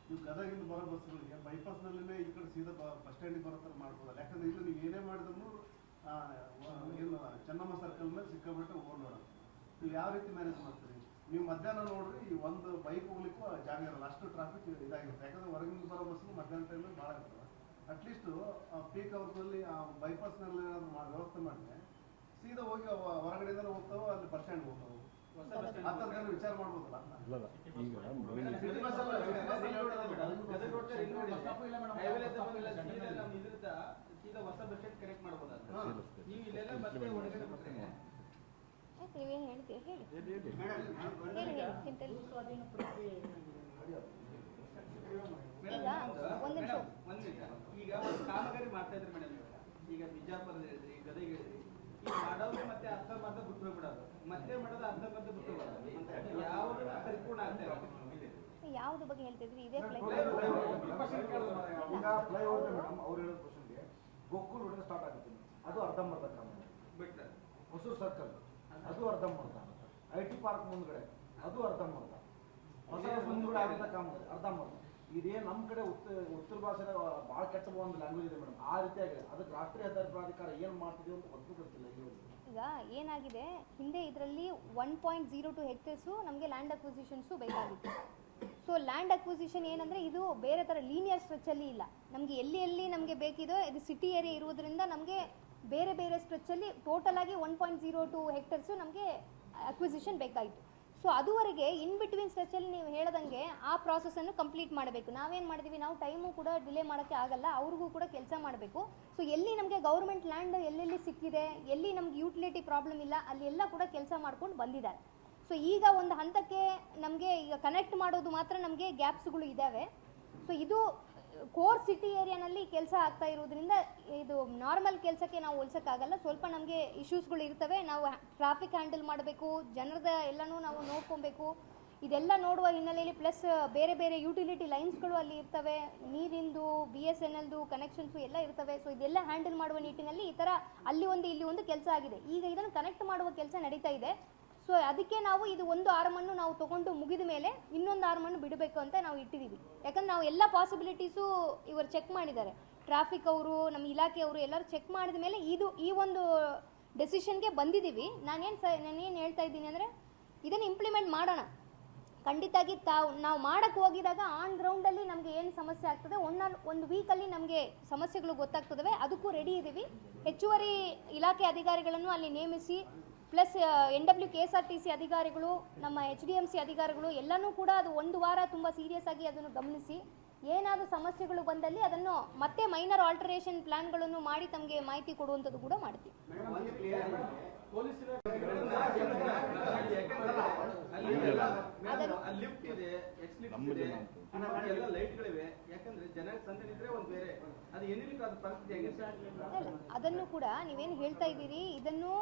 ನೀವು ಗದಗಿಂದ ಬರೋ ಬಸ್ಗಳಿಗೆ ಬೈಪಾಸ್ನಲ್ಲೇ ಈ ಕಡೆ ಸೀದಾ ಬಸ್ ಸ್ಟ್ಯಾಂಡಿಗೆ ಬರೋ ಥರ ಮಾಡ್ಬೋದಲ್ಲ. ಯಾಕಂದ್ರೆ ಇಲ್ಲಿ ನೀವು ಏನೇ ಮಾಡಿದ್ರು ಏನು ಚೆನ್ನಮ್ಮ ಸರ್ಕಲ್ ಮೇಲೆ ಸಿಕ್ಕಾಬಿಟ್ಟು ಓಡೋಣ. ನೀವು ಯಾವ ರೀತಿ ಮ್ಯಾನೇಜ್ ಮಾಡ್ತೀರಿ? ನೀವು ಮಧ್ಯಾಹ್ನ ನೋಡ್ರಿ, ಈ ಒಂದು ಬೈಕ್ ಹೋಗ್ಲಿಕ್ಕೂ ಜಾಗ ಇರಲ್ಲ, ಅಷ್ಟು ಟ್ರಾಫಿಕ್ ಇದಾಗಿರುತ್ತೆ. ಯಾಕಂದ್ರೆ ಹೊರಗಿಂದ ಬರೋ ಬಸ್ಸು ಮಧ್ಯಾಹ್ನ ಟೈಮಲ್ಲಿ ಭಾಳ ಇರ್ತದೆ. ಅಟ್ಲೀಸ್ಟ್ ಪೀಕ್ ಅವರ್ನಲ್ಲಿ ಆ ಬೈಪಾಸ್ನಲ್ಲಿ ಏನಾದ್ರು ವ್ಯವಸ್ಥೆ ಮಾಡಿದ್ರೆ ಸೀದಾ ಹೋಗಿ ಹೊರಗಡೆಯಿಂದಲೇ ಹೋಗ್ತಾವೆ, ಅಲ್ಲಿ ಬಸ್ ಸ್ಟ್ಯಾಂಡ್ ಹೋಗ್ತಾವೆ. ಆ ಥರದ್ದು ವಿಚಾರ ಮಾಡ್ಬೋದಲ್ಲ. ನೀವೇನು ಹೇಳ್ತೀರಿ ಹೇಳಿ. ಈಗ ಒಂದು ನಿಮಿಷ, ಈಗ ಕಾಮಗಾರಿ ಮಾಡ್ತಾ ಇದ್ರಿ ಮೇಡಮ್, ಈಗ ಬಿಜಾಪುರ ಹೇಳಿದ್ರಿ, ಗದಗ ಹೇಳಿದ್ರಿ, ಈಗ ಮಾಡೋದು ಮತ್ತೆ ಅರ್ಧಂಬರ್ಧ ಬಿಟ್ಟು ಬಿಡೋದು, ಮತ್ತೆ ಮಾಡೋದು ಅರ್ಧಂಬರ್ಧ ಬಿಟ್ಟು ಬಿಡೋದು, ಯಾವುದು ಪರಿಪೂರ್ಣ ಆಗ್ತಾ ಇದೆ. ಯಾವ್ದು ಬಗ್ಗೆ ಹೇಳ್ತಿದ್ರಿ? ಇದೇ ಈಗ ಫ್ಲೈಓವರ್ ಮೇಡಮ್ ಅವ್ರು ಹೇಳೋ ಕ್ವಶನ್ಗೆ ಗೋಕುಲ್ ರೋಡ್ ಸ್ಟಾರ್ಟ್ ಆಗುತ್ತೆ, ಅದು ಅರ್ಧಂಬರ್ಧ ಕ್ರಮ. ಬಿಟ್ಟರೆ ಹೊಸೂರು ಸರ್ಕಲ್ ಅದು ಅರ್ಧಂಬರ್ಧ, IT ಪಾರ್ಕ್ ಮುಂದ್ಗಡೆ ಅದು ಅರ್ಧಂಬರ್ಧ, ಹೊಸ ಮುಂದ್ಗಡೆ ಆದಂಥ ಕಾಮಗಾರಿ ಅರ್ಧಂಬರ್ಧ. ಇದೇ ನಮ್ಮ ಕಡೆ ಉತ್ತರ ಭಾಷೆ ಭಾಳ ಕೆಟ್ಟ ಒಂದು ಲ್ಯಾಂಗ್ವೇಜ್ ಇದೆ ಮೇಡಮ್. ಆ ರೀತಿಯಾಗಿ ಅದಕ್ಕೆ ರಾಷ್ಟ್ರೀಯ ಹೆದ್ದಾರಿ ಪ್ರಾಧಿಕಾರ ಏನು ಮಾಡ್ತಿದೆಯೋ ಅಂತ ಗೊತ್ತು ಗೊತ್ತಿಲ್ಲ. ಈಗ ಏನಾಗಿದೆ, ಹಿಂದೆ ಇದರಲ್ಲಿ 1.02 ಹೆಕ್ಟೇರ್ಸು ನಮಗೆ ಲ್ಯಾಂಡ್ ಅಕ್ವಿಸಿಷನ್ಸು ಬೇಕಾಗಿತ್ತು. ಸೊ ಲ್ಯಾಂಡ್ ಅಕ್ವಿಸಿಷನ್ ಏನಂದರೆ ಇದು ಬೇರೆ ಥರ ಲೀನಿಯರ್ ಸ್ಟ್ರೆಚ್ಚಲ್ಲಿ ಇಲ್ಲ. ನಮಗೆ ಎಲ್ಲಿ ನಮಗೆ ಬೇಕಿದೋ ಇದು ಸಿಟಿ ಏರಿಯಾ ಇರುವುದರಿಂದ ನಮಗೆ ಬೇರೆ ಬೇರೆ ಸ್ಟ್ರೆಚ್ಚಲ್ಲಿ ಟೋಟಲಾಗಿ 1.02 ಹೆಕ್ಟೇರ್ಸು ನಮಗೆ ಅಕ್ವಿಸಿಷನ್ ಬೇಕಾಯಿತು. ಸೊ ಅದುವರೆಗೆ ಇನ್ ಬಿಟ್ವೀನ್ ಸ್ಟ್ರೆಚ್ಚಲ್ಲಿ ನೀವು ಹೇಳ್ದಂಗೆ ಆ ಪ್ರಾಸೆಸನ್ನು ಕಂಪ್ಲೀಟ್ ಮಾಡಬೇಕು. ನಾವೇನು ಮಾಡಿದ್ವಿ, ನಾವು ಟೈಮು ಕೂಡ ಡಿಲೇ ಮಾಡೋಕ್ಕೆ ಆಗಲ್ಲ, ಅವ್ರಿಗೂ ಕೂಡ ಕೆಲಸ ಮಾಡಬೇಕು. ಸೊ ಎಲ್ಲಿ ನಮಗೆ ಗೌರ್ಮೆಂಟ್ ಲ್ಯಾಂಡ್ ಎಲ್ಲೆಲ್ಲಿ ಸಿಕ್ಕಿದೆ, ಎಲ್ಲಿ ನಮ್ಗೆ ಯೂಟಿಲಿಟಿ ಪ್ರಾಬ್ಲಮ್ ಇಲ್ಲ, ಅಲ್ಲಿ ಎಲ್ಲ ಕೂಡ ಕೆಲಸ ಮಾಡ್ಕೊಂಡು ಬಂದಿದ್ದಾರೆ. ಸೊ ಈಗ ಒಂದು ಹಂತಕ್ಕೆ ನಮಗೆ ಈಗ ಕನೆಕ್ಟ್ ಮಾಡೋದು ಮಾತ್ರ ನಮಗೆ ಗ್ಯಾಪ್ಸ್ಗಳು ಇದ್ದಾವೆ. ಸೊ ಇದು ಕೋರ್ ಸಿಟಿ ಏರಿಯಾನಲ್ಲಿ ಕೆಲಸ ಆಗ್ತಾ ಇರೋದ್ರಿಂದ ಇದು ನಾರ್ಮಲ್ ಕೆಲಸಕ್ಕೆ ನಾವು ಹೋಲ್ಸೋಕ್ಕಾಗಲ್ಲ. ಸ್ವಲ್ಪ ನಮಗೆ ಇಶ್ಯೂಸ್ಗಳು ಇರ್ತವೆ. ನಾವು ಟ್ರಾಫಿಕ್ ಹ್ಯಾಂಡಲ್ ಮಾಡಬೇಕು, ಜನರದ ಎಲ್ಲನೂ ನಾವು ನೋಡ್ಕೊಬೇಕು. ಇದೆಲ್ಲ ನೋಡುವ ಹಿನ್ನೆಲೆಯಲ್ಲಿ ಪ್ಲಸ್ ಬೇರೆ ಬೇರೆ ಯುಟಿಲಿಟಿ ಲೈನ್ಸ್ಗಳು ಅಲ್ಲಿ ಇರ್ತವೆ, ನೀರಿಂದು BSNLದು ಕನೆಕ್ಷನ್ಸು ಎಲ್ಲ ಇರ್ತವೆ. ಸೊ ಇದೆಲ್ಲ ಹ್ಯಾಂಡಲ್ ಮಾಡುವ ನಿಟ್ಟಿನಲ್ಲಿ ಈ ಥರ ಅಲ್ಲಿ ಒಂದು ಇಲ್ಲಿ ಒಂದು ಕೆಲಸ ಆಗಿದೆ. ಈಗ ಇದನ್ನು ಕನೆಕ್ಟ್ ಮಾಡುವ ಕೆಲಸ ನಡೀತಾ ಇದೆ. ಸೊ ಅದಕ್ಕೆ ನಾವು ಇದು ಒಂದು ಆರ್ಮನ್ನು ನಾವು ತೊಗೊಂಡು ಮುಗಿದ ಮೇಲೆ ಇನ್ನೊಂದು ಆರ್ಮನ್ನು ಬಿಡಬೇಕು ಅಂತ ನಾವು ಇಟ್ಟಿದ್ದೀವಿ. ಯಾಕಂದ್ರೆ ನಾವು ಎಲ್ಲ ಪಾಸಿಬಿಲಿಟೀಸು ಇವರು ಚೆಕ್ ಮಾಡಿದ್ದಾರೆ, ಟ್ರಾಫಿಕ್ ಅವರು, ನಮ್ಮ ಇಲಾಖೆಯವರು ಎಲ್ಲರೂ ಚೆಕ್ ಮಾಡಿದ ಮೇಲೆ ಈ ಒಂದು ಡೆಸಿಷನ್ಗೆ ಬಂದಿದ್ದೀವಿ. ನಾನೇನು ಹೇಳ್ತಾ ಇದ್ದೀನಿ ಅಂದರೆ ಇದನ್ನು ಇಂಪ್ಲಿಮೆಂಟ್ ಮಾಡೋಣ. ಖಂಡಿತಾಗಿ ನಾವು ಮಾಡೋಕ್ಕೆ ಹೋಗಿದಾಗ ಆನ್ ಗ್ರೌಂಡಲ್ಲಿ ನಮಗೆ ಏನು ಸಮಸ್ಯೆ ಆಗ್ತದೆ, ಒಂದು ವೀಕಲ್ಲಿ ನಮಗೆ ಸಮಸ್ಯೆಗಳು ಗೊತ್ತಾಗ್ತದೆ. ಅದಕ್ಕೂ ರೆಡಿ ಇದ್ದೀವಿ. ಹೆಚ್ಚುವರಿ ಇಲಾಖೆ ಅಧಿಕಾರಿಗಳನ್ನು ಅಲ್ಲಿ ನೇಮಿಸಿ ಪ್ಲಸ್ NWKSRTC ಅಧಿಕಾರಿಗಳು, ನಮ್ಮ HDMC ಅಧಿಕಾರಿಗಳು ಎಲ್ಲನೂ ಕೂಡ ಅದು ಒಂದು ವಾರ ತುಂಬ ಸೀರಿಯಸ್ ಆಗಿ ಅದನ್ನು ಗಮನಿಸಿ ಏನಾದರೂ ಸಮಸ್ಯೆಗಳು ಬಂದಲ್ಲಿ ಅದನ್ನು ಮತ್ತೆ ಮೈನರ್ ಆಲ್ಟರೇಷನ್ ಪ್ಲಾನ್ಗಳನ್ನು ಮಾಡಿ ತಮಗೆ ಮಾಹಿತಿ ಕೊಡುವಂಥದ್ದು ಕೂಡ ಮಾಡ್ತೀವಿ. ಲಿಫ್ಟ್ ಇದೆ, ಎಲ್ಲ ಲೈಟ್ಗಳಿವೆ. ಯಾಕಂದ್ರೆ ಜನ ಸಂದಣಿ ಇದ್ರೆ ಒಂದು ಬೇರೆ ಅದು ಏನಿಲ್ಲ, ಅದು ಪರಿಸ್ಥಿತಿ ಹೆಂಗೆ ಅದನ್ನು ಕೂಡ ನೀವೇನು ಹೇಳ್ತಾ ಇದ್ದೀರಿ, ಇದನ್ನು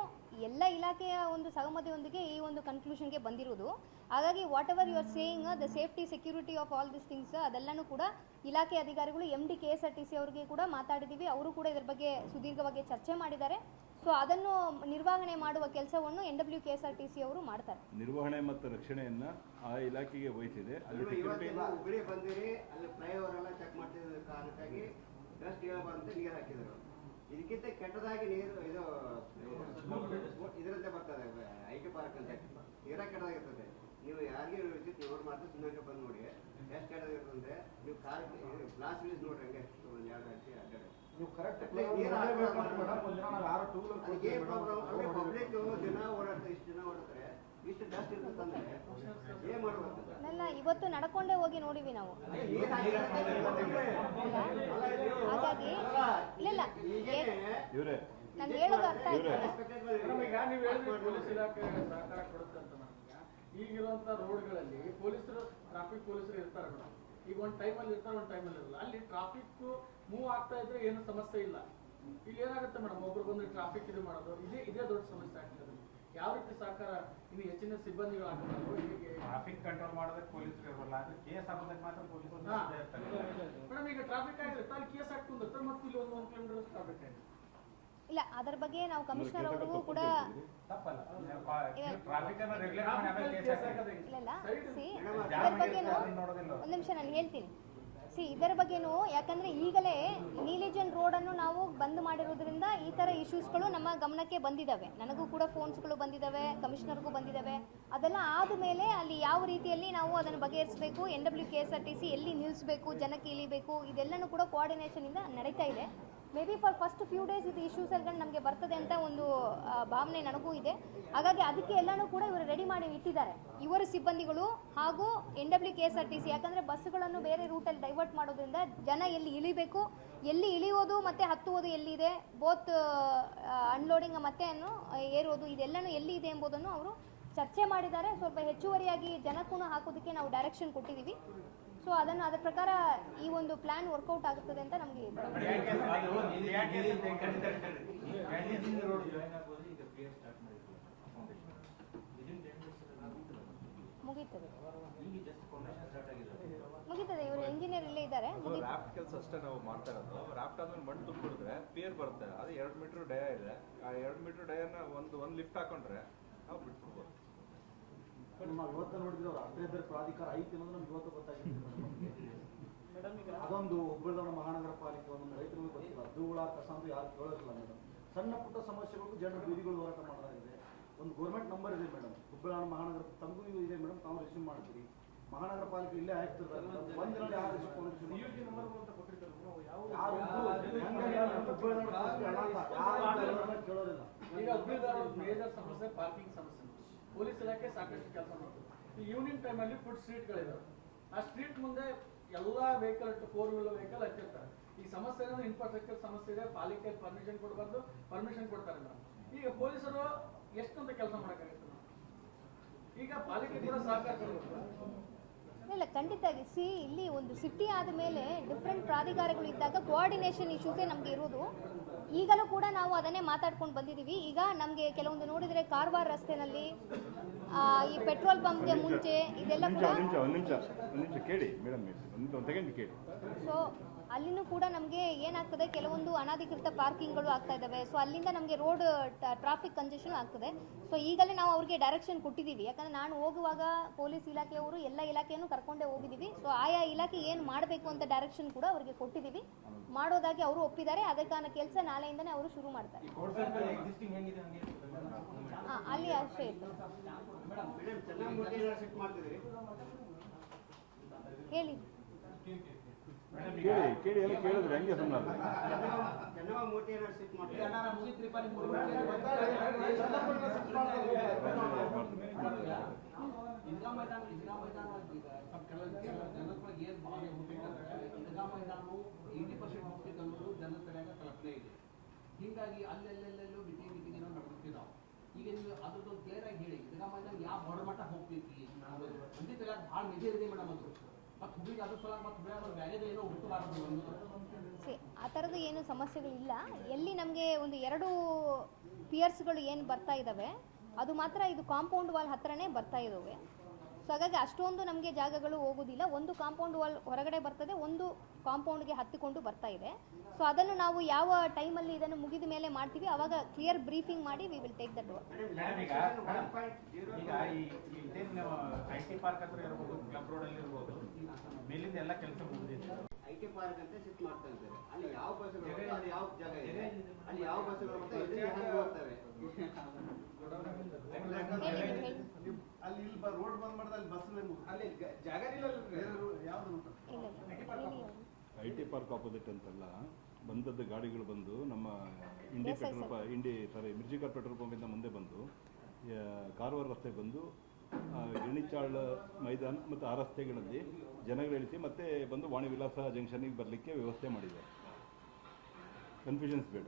ಎಲ್ಲ ಇಲಾಖೆಯ ಒಂದು ಸಹಮತಿಯೊಂದಿಗೆ ಈ ಒಂದು ಕನ್ಕ್ಲೂಷನ್ಗೆ ಬಂದಿರೋದು. ಹಾಗಾಗಿ whatever you are saying the safety security of all this things ಅದೆಲ್ಲನೂ ಕೂಡ ಇಲಾಖೆ ಅಧಿಕಾರಿಗಳು MD KSRTC ಅವರಿಗೆ ಕೂಡ ಮಾತಾಡಿದ್ದೀವಿ. ಅವರು ಕೂಡ ಇದರ ಬಗ್ಗೆ ಸುದೀರ್ಘವಾಗಿ ಚರ್ಚೆ ಮಾಡಿದ್ದಾರೆ. ಸೊ ಅದನ್ನು ನಿರ್ವಹಣೆ ಮಾಡುವ ಕೆಲಸವನ್ನು NWKSRTC ಅವರು ಮಾಡ್ತಾರೆ. ನಿರ್ವಹಣೆ ಮತ್ತು ರಕ್ಷಣೆಯನ್ನ ಆ ಇಲಾಖೆಗೆ ವಹಿಸಿದೆ. ಹುಬ್ಬಳ್ಳಿ ಬಂದಿರಿ, ಅಲ್ಲಿ ಫ್ಲೈಓವರ್ ಎಲ್ಲ ಚೆಕ್ ಮಾಡ್ತಿದ್ದ ಕಾರಣಕ್ಕಾಗಿ ಡಸ್ಟ್ ಬಂದು ನೀರು ಹಾಕಿದ್ರು. ಇದಕ್ಕಿಂತ ಕೆಟ್ಟದಾಗಿ ನೀರು ಇದು ಇದರಂತೆ ಬರ್ತದೆ, IT ಪಾರ್ಕ್ ಅಂತ ನೀರ ಕೆಟ್ಟದಾಗಿರ್ತದೆ. ನೀವು ಯಾರಿಗೆ ವಿದ್ಯುತ್ ಇವ್ರು ಮಾತ್ರ ಸುಮ್ಮನೆ ಬಂದು ನೋಡಿ ಎಷ್ಟು ಕೆಟ್ಟದಾಗಿರ್ತದೆ. ನೀವು ಕಾರ್ ಗ್ಲಾಸ್ ವೀಸ್ ನೋಡ್ರಿ, ಹಂಗೆ ಒಂದು 2 ಗಂಟೆ ಅಡ್ಡಾಡಿ ನೀವು ಕರೆಕ್ಟ್ ಪಬ್ಲಿಕ್ ದಿನ ಓಡಾಡ್ತಾರೆ, ಇಷ್ಟು ದಿನ ಓಡಾಡ್ತಾರೆ, ಇಷ್ಟು ಡಸ್ಟ್ ಇರ್ತಂದ್ರೆ ಏನ್ ಮಾಡ್ಬೇಕು? ಅಲ್ಲ, ಇವತ್ತು ನಡ್ಕೊಂಡೇ ಹೋಗಿ ನೋಡಿವಿ ನಾವು. ಹಾಗಾಗಿ ಇಲ್ಲ ನಾನು ಹೇಳೋದು ಅರ್ಥ ಆಯ್ತು. ಪೊಲೀಸ್ ಇಲಾಖೆ ಸಹಕಾರ ಕೊಡುತ್ತೆ ಅಂತ ನಮ್ಗೆ. ಈಗಿರುವಂತ ರೋಡ್ಗಳಲ್ಲಿ ಟ್ರಾಫಿಕ್ ಪೊಲೀಸರು ಇರ್ತಾರೆ ಮೇಡಮ್. ಈಗ ಒಂದು ಟೈಮಲ್ಲಿ ಇರ್ತಾರೆ, ಒಂದು ಟೈಮಲ್ಲಿ ಇರಲ್ಲ. ಅಲ್ಲಿ ಟ್ರಾಫಿಕ್ ಮೂವ್ ಆಗ್ತಾ ಇದ್ರೆ ಏನು ಸಮಸ್ಯೆ ಇಲ್ಲ. ಇಲ್ಲಿ ಏನಾಗುತ್ತೆ ಮೇಡಮ್, ಒಬ್ರು ಬಂದು ಟ್ರಾಫಿಕ್ ಇದು ಮಾಡೋದು ಇದೇ ದೊಡ್ಡ ಸಮಸ್ಯೆ ಆಗ್ತದೆ. ಯಾವ ರೀತಿ ಸಹಕಾರ ಇನ್ನು ಹೆಚ್ಚಿನ ಸಿಬ್ಬಂದಿಗಳು ಆಗ್ತಾರೆ. ಟ್ರಾಫಿಕ್ ಕಂಟ್ರೋಲ್ ಮಾಡೋದಕ್ಕೆ ಪೊಲೀಸರು ಇರಲ್ಲ, ಆದ್ರೆ ಕೇಸ್ ಆಗೋದಕ್ಕೆ ಮಾತ್ರ ಪೊಲೀಸರು ಮೇಡಮ್ ಈಗ ಟ್ರಾಫಿಕ್ ಆಗಿರುತ್ತೆ, ಅಲ್ಲಿ ಕೇಸ್ ಕಿಲೋಮೀಟರ್ ಮತ್ತು ಇಲ್ಲಿ 1 ಕಿಲೋಮೀಟರ್ ಟ್ರಾಫಿಕ್ ಇದೆ. ಇಲ್ಲ, ಅದರ ಬಗ್ಗೆ ನಾವು ಕಮಿಷನರ್ ಅವ್ರಿಗೂ ಕೂಡ ಇಲ್ಲ ಸಿ ಇದರ ಬಗ್ಗೆನೂ ಒಂದು ನಿಮಿಷ ನಾನು ಹೇಳ್ತೀನಿ. ಇದರ ಬಗ್ಗೆನೂ ಯಾಕಂದ್ರೆ ಈಗಲೇ ನೀಲೇಜನ್ ರೋಡನ್ನು ನಾವು ಬಂದ್ ಮಾಡಿರೋದ್ರಿಂದ ಈ ಥರ ಇಶ್ಯೂಸ್ಗಳು ನಮ್ಮ ಗಮನಕ್ಕೆ ಬಂದಿದ್ದಾವೆ. ನನಗೂ ಕೂಡ ಫೋನ್ಸ್ಗಳು ಬಂದಿದ್ದಾವೆ, ಕಮಿಷನರ್ಗೂ ಬಂದಿದ್ದಾವೆ. ಅದೆಲ್ಲ ಆದಮೇಲೆ ಅಲ್ಲಿ ಯಾವ ರೀತಿಯಲ್ಲಿ ನಾವು ಅದನ್ನು ಬಗೆಹರಿಸಬೇಕು, NWKSRTC ಎಲ್ಲಿ ನಿಲ್ಲಿಸಬೇಕು, ಜನಕ್ಕೆ ಇಳಿಬೇಕು, ಇದೆಲ್ಲನೂ ಕೂಡ ಕೋಆರ್ಡಿನೇಷನಿಂದ ನಡೀತಾ ಇದೆ. May be for first few days ಇದು ಇಶ್ಯೂಸ್ಗಳು ನಮಗೆ ಬರ್ತದೆ ಅಂತ ಒಂದು ಭಾವನೆ ನನಗೂ ಇದೆ. ಹಾಗಾಗಿ ಅದಕ್ಕೆ ಎಲ್ಲನೂ ಕೂಡ ಇವರು ರೆಡಿ ಮಾಡಿ ಇಟ್ಟಿದ್ದಾರೆ, ಇವರ ಸಿಬ್ಬಂದಿಗಳು ಹಾಗೂ NWKSRTC. ಯಾಕಂದರೆ ಬಸ್ಸುಗಳನ್ನು ಬೇರೆ ರೂಟಲ್ಲಿ ಡೈವರ್ಟ್ ಮಾಡೋದ್ರಿಂದ ಜನ ಎಲ್ಲಿ ಇಳಿಬೇಕು, ಎಲ್ಲಿ ಇಳಿಯೋದು ಮತ್ತು ಹತ್ತುವುದು ಎಲ್ಲಿದೆ, ಬೋತ್ ಅನ್ಲೋಡಿಂಗ್ ಮತ್ತೆ ಏರೋದು ಇದೆಲ್ಲನೂ ಎಲ್ಲಿ ಇದೆ ಎಂಬುದನ್ನು ಅವರು ಚರ್ಚೆ ಮಾಡಿದ್ದಾರೆ. ಸ್ವಲ್ಪ ಹೆಚ್ಚುವರಿಯಾಗಿ ಜನಕ್ಕೂ ಹಾಕೋದಕ್ಕೆ ನಾವು ಡೈರೆಕ್ಷನ್ ಕೊಟ್ಟಿದ್ದೀವಿ. ಸೊ ಅದನ್ನು ಅದರ ಪ್ರಕಾರ ಈ ಒಂದು ಪ್ಲಾನ್ ವರ್ಕೌಟ್ ಆಗುತ್ತದೆ ಅಂತ ನಮಗೆ ಮುಗೀತದೆ. ಇವರು ಇಂಜಿನಿಯರ್ ಇಲ್ಲೇ ಇದ್ದಾರೆ. ರಾಫ್ಟ್ ಕೆಲಸ ಅಷ್ಟೇ ನಾವು ಮಾಡ್ತಾ ಇರೋದು. ರಾಫ್ಟ್ ಆದ್ಮೇಲೆ ಮಣ್ಣು ತುಂಬಿಡಿದ್ರೆ ಪಿಯರ್ ಬರುತ್ತೆ. ಅದು 2 ಮೀಟರ್ ಡಯ ಇದೆ. ಆ 2 ಮೀಟರ್ ಡಯನ ಒಂದು ಲಿಫ್ಟ್ ಹಾಕೊಂಡ್ರೆ ನಾವು ಬಿಟ್ಬಿಡ್ಬೋದು. ನಾವು ಇವತ್ತು ನೋಡಿದ್ರೆ ಅವ್ರು ಅಷ್ಟೇ ಪ್ರಾಧಿಕಾರ ಐತಿ ಅನ್ನೋದು ನಮ್ಗೆ ಇವತ್ತು ಗೊತ್ತಾಗಿದೆ. ಅದೊಂದು ಹುಬ್ಬಳ್ಳಿ ಮಹಾನಗರ ಪಾಲಿಕೆ ಒಂದೊಂದು ರೈತರಿಗೆ ಗೊತ್ತಿಲ್ಲ. ಧೂಳ ಕಸ ಅಂತ ಯಾರು ಕೇಳೋದಿಲ್ಲ ಮೇಡಮ್. ಸಣ್ಣ ಪುಟ್ಟ ಸಮಸ್ಯೆಗಳಿಗೂ ಜನರು ಬೀದಿಗಳು ಹೋರಾಟ ಮಾಡೋದಾಗಿದೆ. ಒಂದು ಗೌರ್ಮೆಂಟ್ ನಂಬರ್ ಇದೆ ಮೇಡಮ್, ಹುಬ್ಬಳ್ಳಿ ಮಹಾನಗರ ತಮಗೂ ಇದೆ ಮೇಡಮ್, ತಾವು ರಿಸೀವ್ ಮಾಡ್ತೀರಿ. ಮಹಾನಗರ ಪಾಲಿಕೆ ಇಲ್ಲೇ ಆಗ್ತಿರ್ತಾರೆ. ಒಂದಿನ ಯಾರು ರಿಸೀವ್ ಕೇಳೋದಿಲ್ಲ. ಈಗ ಹುಬ್ಬಳ್ಳಿದಾರ ಮೇಜರ್ ಸಮಸ್ಯೆ ಪಾರ್ಕಿಂಗ್ ಸಮಸ್ಯೆ. ಪೊಲೀಸ್ ಇಲಾಖೆ ಸಾಕಷ್ಟು ಕೆಲಸ ಮಾಡ್ತಾರೆ. ಈ ಈವ್ನಿಂಗ್ ಟೈಮಲ್ಲಿ ಫುಡ್ ಸ್ಟ್ರೀಟ್ಗಳಿದಾವೆ. ಆ ಸ್ಟ್ರೀಟ್ ಮುಂದೆ ಎಲ್ಲ ವೆಹಿಕಲ್ 4 ವೀಲರ್ ವೆಹಿಕಲ್ ಹಚ್ಚಿರ್ತಾರೆ. ಈ ಸಮಸ್ಯೆ ಇನ್ಫ್ರಾಸ್ಟ್ರಕ್ಚರ್ ಸಮಸ್ಯೆ ಇದೆ. ಪಾಲಿಕೆ ಪರ್ಮಿಷನ್ ಕೊಡಬಾರ್ದು, ಪರ್ಮಿಷನ್ ಕೊಡ್ತಾರೆ ಮೇಡಮ್. ಈಗ ಪೊಲೀಸರು ಎಷ್ಟೊಂದು ಕೆಲಸ ಮಾಡೋಕ್ಕಾಗುತ್ತೆ ಮೇಡಮ್. ಈಗ ಪಾಲಿಕೆ ಕೂಡ ಸಹಕಾರ ಇಲ್ಲ, ಖಂಡಿತವಾಗಿ ಇಲ್ಲಿ ಒಂದು ಸಿಟಿ ಆದ ಮೇಲೆ ಡಿಫ್ರೆಂಟ್ ಪ್ರಾಧಿಕಾರಗಳು ಇದ್ದಾಗ ಕೋಆರ್ಡಿನೇಷನ್ ಇಶ್ಯೂಸೇ ನಮಗೆ ಇರೋದು. ಈಗಲೂ ಕೂಡ ನಾವು ಅದನ್ನೇ ಮಾತಾಡ್ಕೊಂಡು ಬಂದಿದ್ದೀವಿ. ಈಗ ನಮಗೆ ಕೆಲವೊಂದು ನೋಡಿದರೆ ಕಾರವಾರ ರಸ್ತೆನಲ್ಲಿ ಈ ಪೆಟ್ರೋಲ್ ಪಂಪ್ಗೆ ಮುಂಚೆ ಇದೆಲ್ಲ ಕೂಡ ಕೇಳಿ ಮೇಡಮ್, ಒಂದು ಸೆಕೆಂಡ್ ಕೇಳಿ. ಸೊ ಅಲ್ಲಿನೂ ಕೂಡ ನಮಗೆ ಏನಾಗ್ತದೆ, ಕೆಲವೊಂದು ಅನಧಿಕೃತ ಪಾರ್ಕಿಂಗ್ಗಳು ಆಗ್ತಾ ಇದ್ದಾವೆ. ಸೊ ಅಲ್ಲಿಂದ ನಮಗೆ ರೋಡ್ ಟ್ರಾಫಿಕ್ ಕಂಜೆಷನ್ ಆಗ್ತದೆ. ಸೊ ಈಗಲೇ ನಾವು ಅವ್ರಿಗೆ ಡೈರೆಕ್ಷನ್ ಕೊಟ್ಟಿದ್ದೀವಿ. ಯಾಕಂದರೆ ನಾನು ಹೋಗುವಾಗ ಪೊಲೀಸ್ ಇಲಾಖೆಯವರು ಎಲ್ಲ ಇಲಾಖೆಯನ್ನು ಕರ್ಕೊಂಡೇ ಹೋಗಿದ್ದೀವಿ. ಸೊ ಆಯಾ ಇಲಾಖೆ ಏನು ಮಾಡಬೇಕು ಅಂತ ಡೈರೆಕ್ಷನ್ ಕೂಡ ಅವರಿಗೆ ಕೊಟ್ಟಿದ್ದೀವಿ. ಮಾಡೋದಾಗಿ ಅವರು ಒಪ್ಪಿದ್ದಾರೆ. ಅದಕ್ಕಾன ಕೆಲಸ ನಾಳೆಯಿಂದನೇ ಅವರು ಶುರು ಮಾಡ್ತಾರೆ. ಅಲ್ಲಿ ಅಷ್ಟೇ ಇತ್ತು ಹೇಳಿ. ಕೇಳಿ ಎಲ್ಲ ಕೇಳಿದ್ರೆ ಹೆಂಗೆ ಸುಮ್ಮನೆ ಹೀಗಾಗಿ ಅಲ್ಲೆಲ್ಲೆಲ್ಲೂ ಮೀಟಿಂಗ್ ಏನೋ ನಡೆದಿರ್ತೀವಿ ನಾವು. ಈಗ ನೀವು ಅದ್ರದ್ದು ಕ್ಲಿಯರ್ ಆಗಿ ಹೇಳಿ, ಇದರ ಮೈದಾನ ಯಾವ ಹೊರ ಮಟ್ಟ ಹೋಗ್ತೈತಿ ಅಂದಿ ತೆಗ ಭಾಳ ಮೇಜರ್ ಇದೆ ಮೇಡಮ್. ಅದು ಮತ್ತು ಹುಡುಗಿಗೆ ಅದ್ರ ಸಲ ಮತ್ತು ಹುಡುಗ ಬ್ಯಾರೇಜ್ ಏನೋ ಹುಟ್ಟಬಾರದು ಆ ಥರದ್ದು ಏನು ಸಮಸ್ಯೆಗಳಿಲ್ಲ. ಎಲ್ಲಿ ನಮಗೆ ಒಂದು 2 ಪಿಯರ್ಸ್ಗಳು ಏನು ಬರ್ತಾ ಇದ್ದಾವೆ ಅದು ಮಾತ್ರ ಇದು ಕಾಂಪೌಂಡ್ ವಾಲ್ ಹತ್ರನೇ ಬರ್ತಾ ಇದ್ದಾವೆ. ಸೊ ಹಾಗಾಗಿ ಅಷ್ಟೊಂದು ನಮಗೆ ಜಾಗಗಳು ಹೋಗೋದಿಲ್ಲ. ಒಂದು ಕಾಂಪೌಂಡ್ ವಾಲ್ ಹೊರಗಡೆ ಬರ್ತದೆ, ಒಂದು ಕಾಂಪೌಂಡ್ಗೆ ಹತ್ತಿಕೊಂಡು ಬರ್ತಾ ಇದೆ. ಸೊ ಅದನ್ನು ನಾವು ಯಾವ ಟೈಮಲ್ಲಿ ಇದನ್ನು ಮುಗಿದ ಮೇಲೆ ಮಾಡ್ತೀವಿ ಅವಾಗ ಕ್ಲಿಯರ್ ಬ್ರೀಫಿಂಗ್ ಮಾಡಿ we will take that work. IT park ಹತ್ರ ಇರ್ಬೋದು, ಕ್ಲಬ್ ರೋಡ್ ಅಲ್ಲಿ ಇರ್ಬೋದು, ಮೇಲಿಂದ ಎಲ್ಲ ಕೆಲಸ ಮುಗಿದಿದೆ. IT ಪಾರ್ಕ್ ಅಂತ ಶಿಫ್ಟ್ ಮಾಡ್ತಾ ಇದ್ದಾರೆ. ಅಲ್ಲಿ ಯಾವ ಬಸ್ಸುಗಳು, ಅಲ್ಲಿ ಯಾವ ಜಾಗ ಇದೆ, ಅಲ್ಲಿ ಯಾವ ಬಸ್ಸುಗಳು ಹೋಗ್ತವೆ. ಅಲ್ಲಿ ಇಲ್ಲಿ ರೋಡ್ ಬಂದ್ ಮಾಡಿದ್ರೆ ಅಲ್ಲಿ ಬಸ್ ಅಲ್ಲಿ ಜಾಗ ಇಲ್ಲ. ಯಾವ್ದು IT ಪಾರ್ಕ್ ಆಪೋಸಿಟ್ ಅಂತಲ್ಲ, ಬಂದದ್ದು ಗಾಡಿಗಳು ಬಂದು ನಮ್ಮ ಮಿರ್ಜಿಕರ್ ಪೆಟ್ರೋಲ್ ಪಂಪಿಂದ ಮುಂದೆ ಬಂದು ಕಾರವಾರ ರಸ್ತೆ ಬಂದು ಗಿಣಿಚಾಳ ಮೈದಾನ ಮತ್ತು ಆ ರಸ್ತೆಗಳಲ್ಲಿ ಜನಗಳು ಇಳಿಸಿ ಮತ್ತೆ ಬಂದು ವಾಣಿ ವಿಲಾಸ ಜಂಕ್ಷನ್ಗೆ ಬರಲಿಕ್ಕೆ ವ್ಯವಸ್ಥೆ ಮಾಡಿದ್ದಾರೆ. ಕನ್ಫ್ಯೂಷನ್ಸ್ ಬೇಡ.